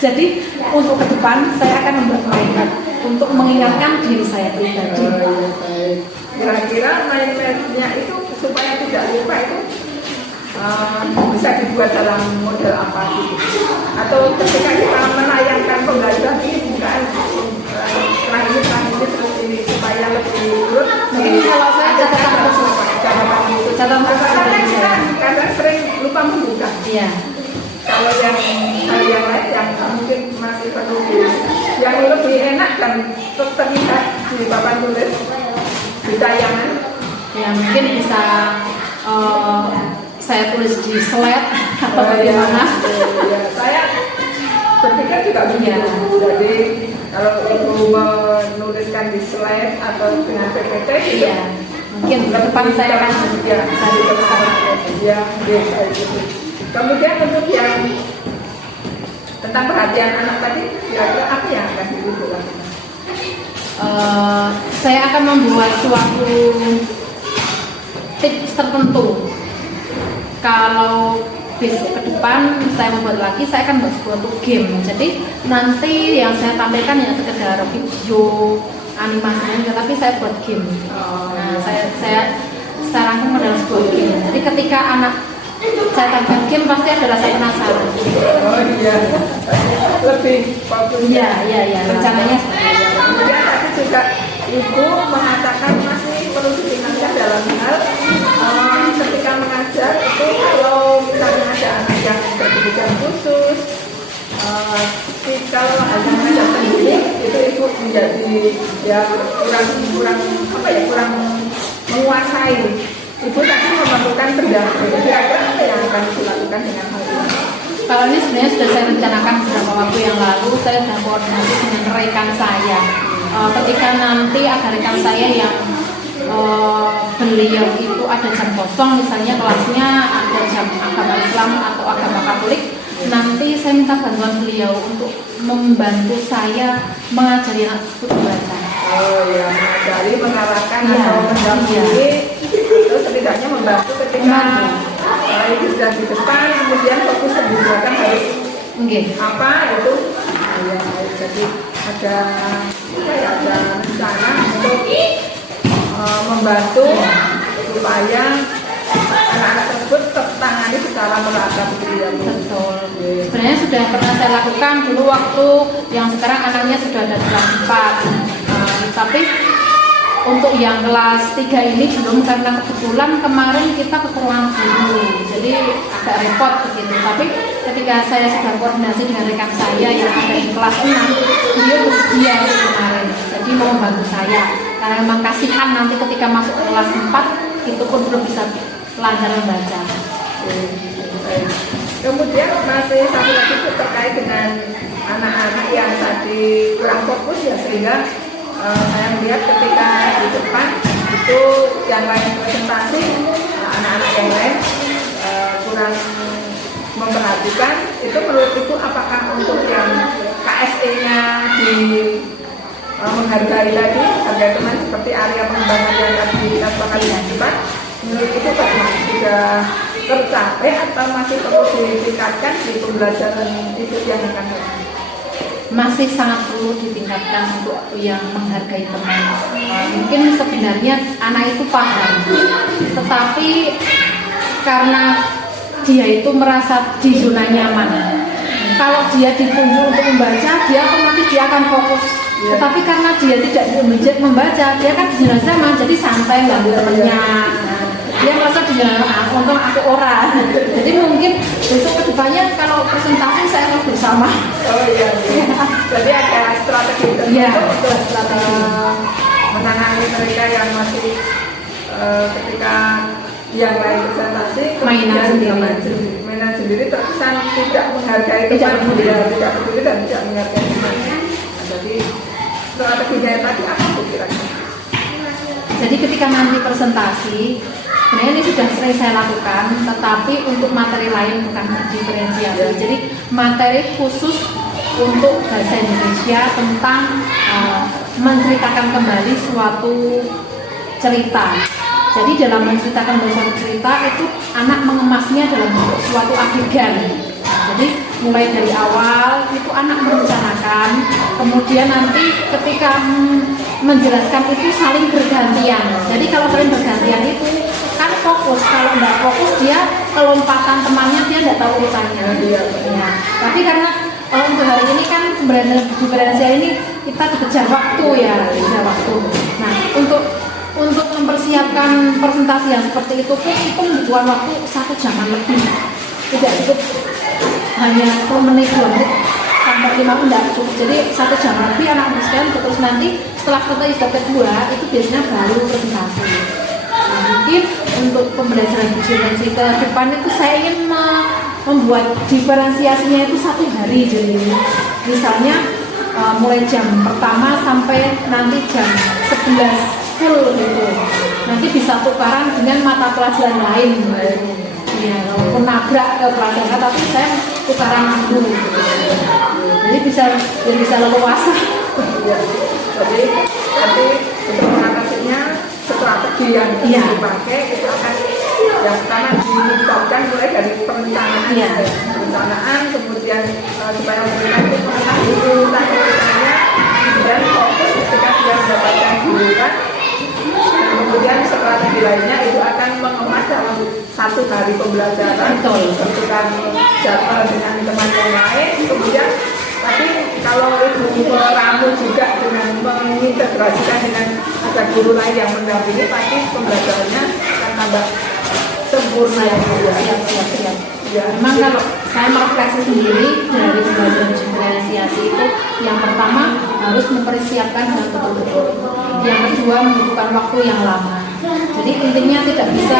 Jadi untuk ke depan saya akan membuat mind map untuk mengingatkan diri saya pribadi. Kira-kira mind map-nya itu supaya tidak lupa itu bisa dibuat dalam model apa gitu? Atau ketika kita menayangkan pembelajaran ini bukan setelah ini terus ini supaya lebih urut. Mungkin kalau saya catatan Karena kita kadang sering lupa membuka. Iya. Kalau yang lain yang mungkin masih perlu yang lebih enak dan terlihat di papan tulis di tayangan, Ya mungkin bisa saya tulis di slide atau bagaimana. Ya, saya berpikir juga begitu. Jadi kalau Ibu menuliskan di slide atau dengan PPT itu Mungkin ke depan saya akan ya, cari bersama. ya, kayak gitu. Kemudian untuk yang tentang perhatian anak tadi, kira-kira apa yang akan Ibu lakukan? Saya akan membuat suatu tips tertentu. Kalau besok ke depan saya membuat lagi, saya akan buat suatu game. Jadi nanti yang saya tampilkan yang sekedar video animasinya, tapi saya buat game. Nah, saya rangkum adalah sebuah game. Jadi ketika anak saya tampilkan game pasti ada rasa penasaran. Oh iya, lebih fokus. Iya. Rencananya seperti itu. Kemudian tadi juga Ibu mengatakan masih perlu ditingkatkan dalam hal ketika mengajar itu kalau misalnya ada anak yang berkebutuhan khusus, kalau hanya mengajar sendiri itu Ibu menjadi ya kurang menguasai. Ibu tadi memerlukan pendamping. Apa yang akan dilakukan dengan hal ini? Kalau ini sebenarnya sudah saya rencanakan beberapa waktu yang lalu. Saya sudah koordinasi dengan rekan saya. Ketika nanti ada rekan saya yang beliau itu ada jam kosong, misalnya kelasnya ada jam agama Islam atau agama Katolik, nanti saya minta bantuan beliau untuk membantu saya mengajari anak tersebut membaca. Oh ya, mengajari, mengarahkan Iya, atau mendampingi, terus setidaknya membantu ketika itu sudah di depan, kemudian fokus yang di belakang harus apa itu. Ya, jadi ada rencana untuk membantu supaya anak-anak tersebut tertangani secara merata begitu ya. Betul. Sebenarnya sudah pernah saya lakukan dulu waktu yang sekarang anaknya sudah ada kelas 4. Tapi untuk yang kelas 3 ini belum, karena kebetulan kemarin kita kekurangan guru, jadi agak repot begitu. Tapi ketika saya sudah koordinasi dengan rekan saya yang ada di kelas 6, beliau bersedia kemarin, jadi mau membantu saya. Karena memang kasihan nanti ketika masuk ke kelas 4 itu pun belum bisa lancar membaca. Kemudian masih satu lagi terkait dengan anak-anak yang tadi kurang fokus ya, sehingga saya melihat ketika di depan itu yang lain presentasi, anak-anak yang lain kurang memperhatikan. Itu menurut Ibu apakah untuk yang KSE-nya di menghargai tadi, harga teman seperti area pengembangan yang tadi kita sepakati di depan, menurut Ibu bagaimana, sudah tercapai atau masih perlu ditingkatkan di pembelajaran itu yang akan datang? Masih sangat perlu ditingkatkan untuk yang menghargai teman. Mungkin sebenarnya anak itu paham, tetapi karena dia itu merasa di zona nyaman. Kalau dia ditunjuk untuk membaca, dia otomatis dia akan fokus. Tetapi karena dia tidak membaca, dia kan di zona nyaman, jadi santai nggak temennya. Dia merasa di zona untung aku orang. Jadi mungkin besok kedepannya kalau presentasi saya akan bersama. Oh iya. Jadi ada strategi untuk menangani mereka yang masih ketika yang lain presentasi mainan sendiri terkesan tidak menghargai teman, tidak peduli dan tidak menghargai teman. Jadi strateginya tadi apa kira-kira? Jadi ketika nanti presentasi, sebenarnya ini sudah sering saya lakukan, tetapi untuk materi lain bukan diferensiasi. Jadi materi khusus untuk bahasa Indonesia tentang menceritakan kembali suatu cerita. Jadi dalam menceritakan suatu cerita itu anak mengemasnya dalam bentuk suatu adegan. Jadi mulai dari awal itu anak merencanakan, kemudian nanti ketika menjelaskan itu saling bergantian. Jadi kalau saling bergantian itu kan fokus, kalau nggak fokus dia kelompatan temannya dia nggak tahu urutannya. Ya. Tapi karena untuk hari ini kan diferensial ini kita dikejar waktu ya, dikejar waktu. Nah untuk mempersiapkan presentasi yang seperti itu pun itu membutuhkan waktu 1 jam lebih. Tidak cukup hanya 10 menit, 2 menit sampai 5 menit tidak cukup. Jadi 1 jam lebih anak sekalian, terus nanti setelah step kedua itu biasanya baru presentasi. Nah, mungkin untuk pembelajaran diferensiasi ke depan itu saya ingin membuat diferensiasinya itu 1 hari. Jadi misalnya mulai jam pertama sampai nanti jam 11 full gitu. Nanti bisa tukaran dengan mata pelajaran lain. Ya, walaupun nabrak ke pelajaran, tapi saya tukaran dulu. Jadi bisa leluasa. Ya, jadi nanti untuk mengatasinya strategi yang dipakai itu akan yang pertama dilibatkan mulai dari perencanaan, perencanaan, kemudian supaya mereka itu mengetahui urutannya dan fokus ketika dia mendapatkan giliran. Kemudian strategi lainnya itu akan mengemas dalam satu hari pembelajaran, bertukar jadwal dengan teman yang lain. Kemudian tapi kalau ibu meramu juga dengan mengintegrasikan dengan ada guru lain yang mendampingi, pasti pembelajarannya akan tambah sempurna ya. Ya, memang kalau saya merefleksi sendiri dari belajar diferensiasi itu, yang pertama harus mempersiapkan dengan betul-betul. Yang kedua membutuhkan waktu yang lama. Jadi intinya tidak bisa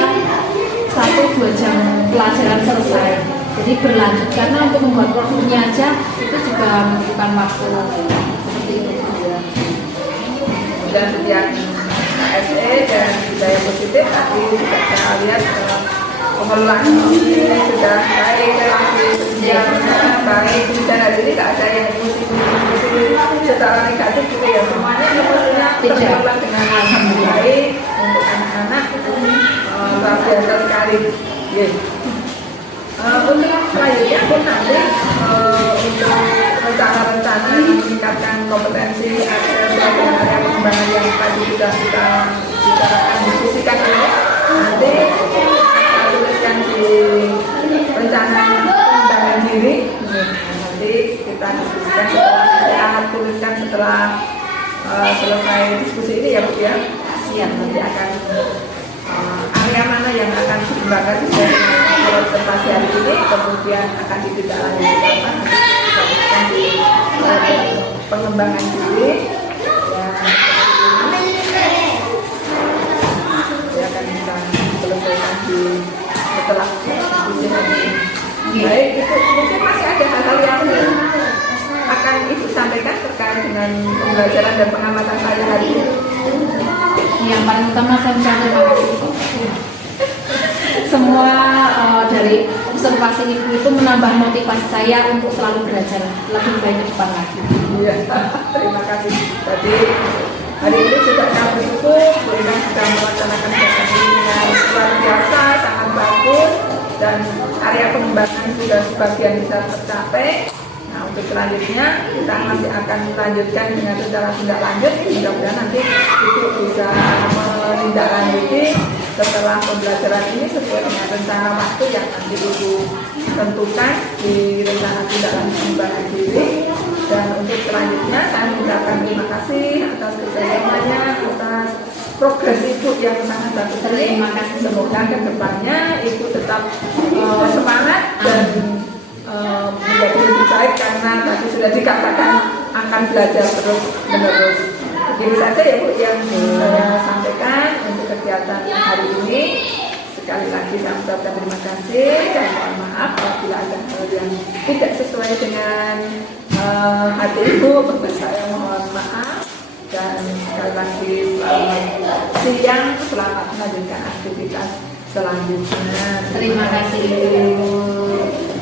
1-2 jam pelajaran selesai. Jadi berlanjut, karena untuk membuat produknya aja itu juga membutuhkan waktu seperti itu. Dan setiap KSE dan budaya positif tadi juga saya lihat pengelolaan ini sudah baik, relasi sosialnya baik, dan hari ini tidak ada yang emosi secara negatif gitu ya, semuanya emosinya terkelola dengan baik untuk anak-anak. Luar biasa sekali. Untuk selanjutnya pun nanti untuk rencana-rencana meningkatkan kompetensi agar area pengembangan yang tadi sudah kita diskusikan ini, nanti kita tuliskan di rencana pengembangan diri. Nanti kita diskusikan setelah selesai diskusi ini ya Bu ya. Siap, nanti akan area mana yang akan dikembangkan sesuai dengan observasi hari ini, kemudian akan ditindaklanjuti apa nanti di pengembangan diri yang akan kita selesaikan setelah diskusi hari ini. Baik, itu mungkin masih ada hal-hal yang akan Ibu sampaikan terkait dengan pembelajaran dan pengamatan saya hari ini. Yang paling utama saya ucapkan terima kasih. Semua dari observasi ibu itu menambah motivasi saya untuk selalu belajar lebih baik ke depan lagi. Iya, terima kasih. Jadi hari ini sudah kami cukup, mereka sudah melaksanakan kegiatan ini dengan luar biasa, sangat bagus, dan area pengembangan sudah sebagian bisa tercapai. Nah, untuk selanjutnya kita masih akan melanjutkan dengan rencana tindak lanjut. Mudah-mudahan nanti Ibu bisa menindaklanjuti setelah pembelajaran ini sesuai dengan rencana waktu yang nanti Ibu tentukan di rencana tindak lanjut pengembangan diri. Dan untuk selanjutnya saya mengucapkan terima kasih atas kerjasamanya, atas progres Ibu yang sangat bagus. Terima kasih. Semoga kedepannya Ibu tetap semangat dan menjadi lebih baik, karena tadi sudah dikatakan akan belajar terus menerus. Begini saja ya Bu yang saya sampaikan untuk kegiatan hari ini. Sekali lagi saya ucapkan terima kasih dan mohon maaf apabila ada hal yang tidak sesuai dengan hati Ibu, saya mohon maaf. Dan sekali lagi selamat siang, selamat melanjutkan aktivitas selanjutnya. Terima kasih.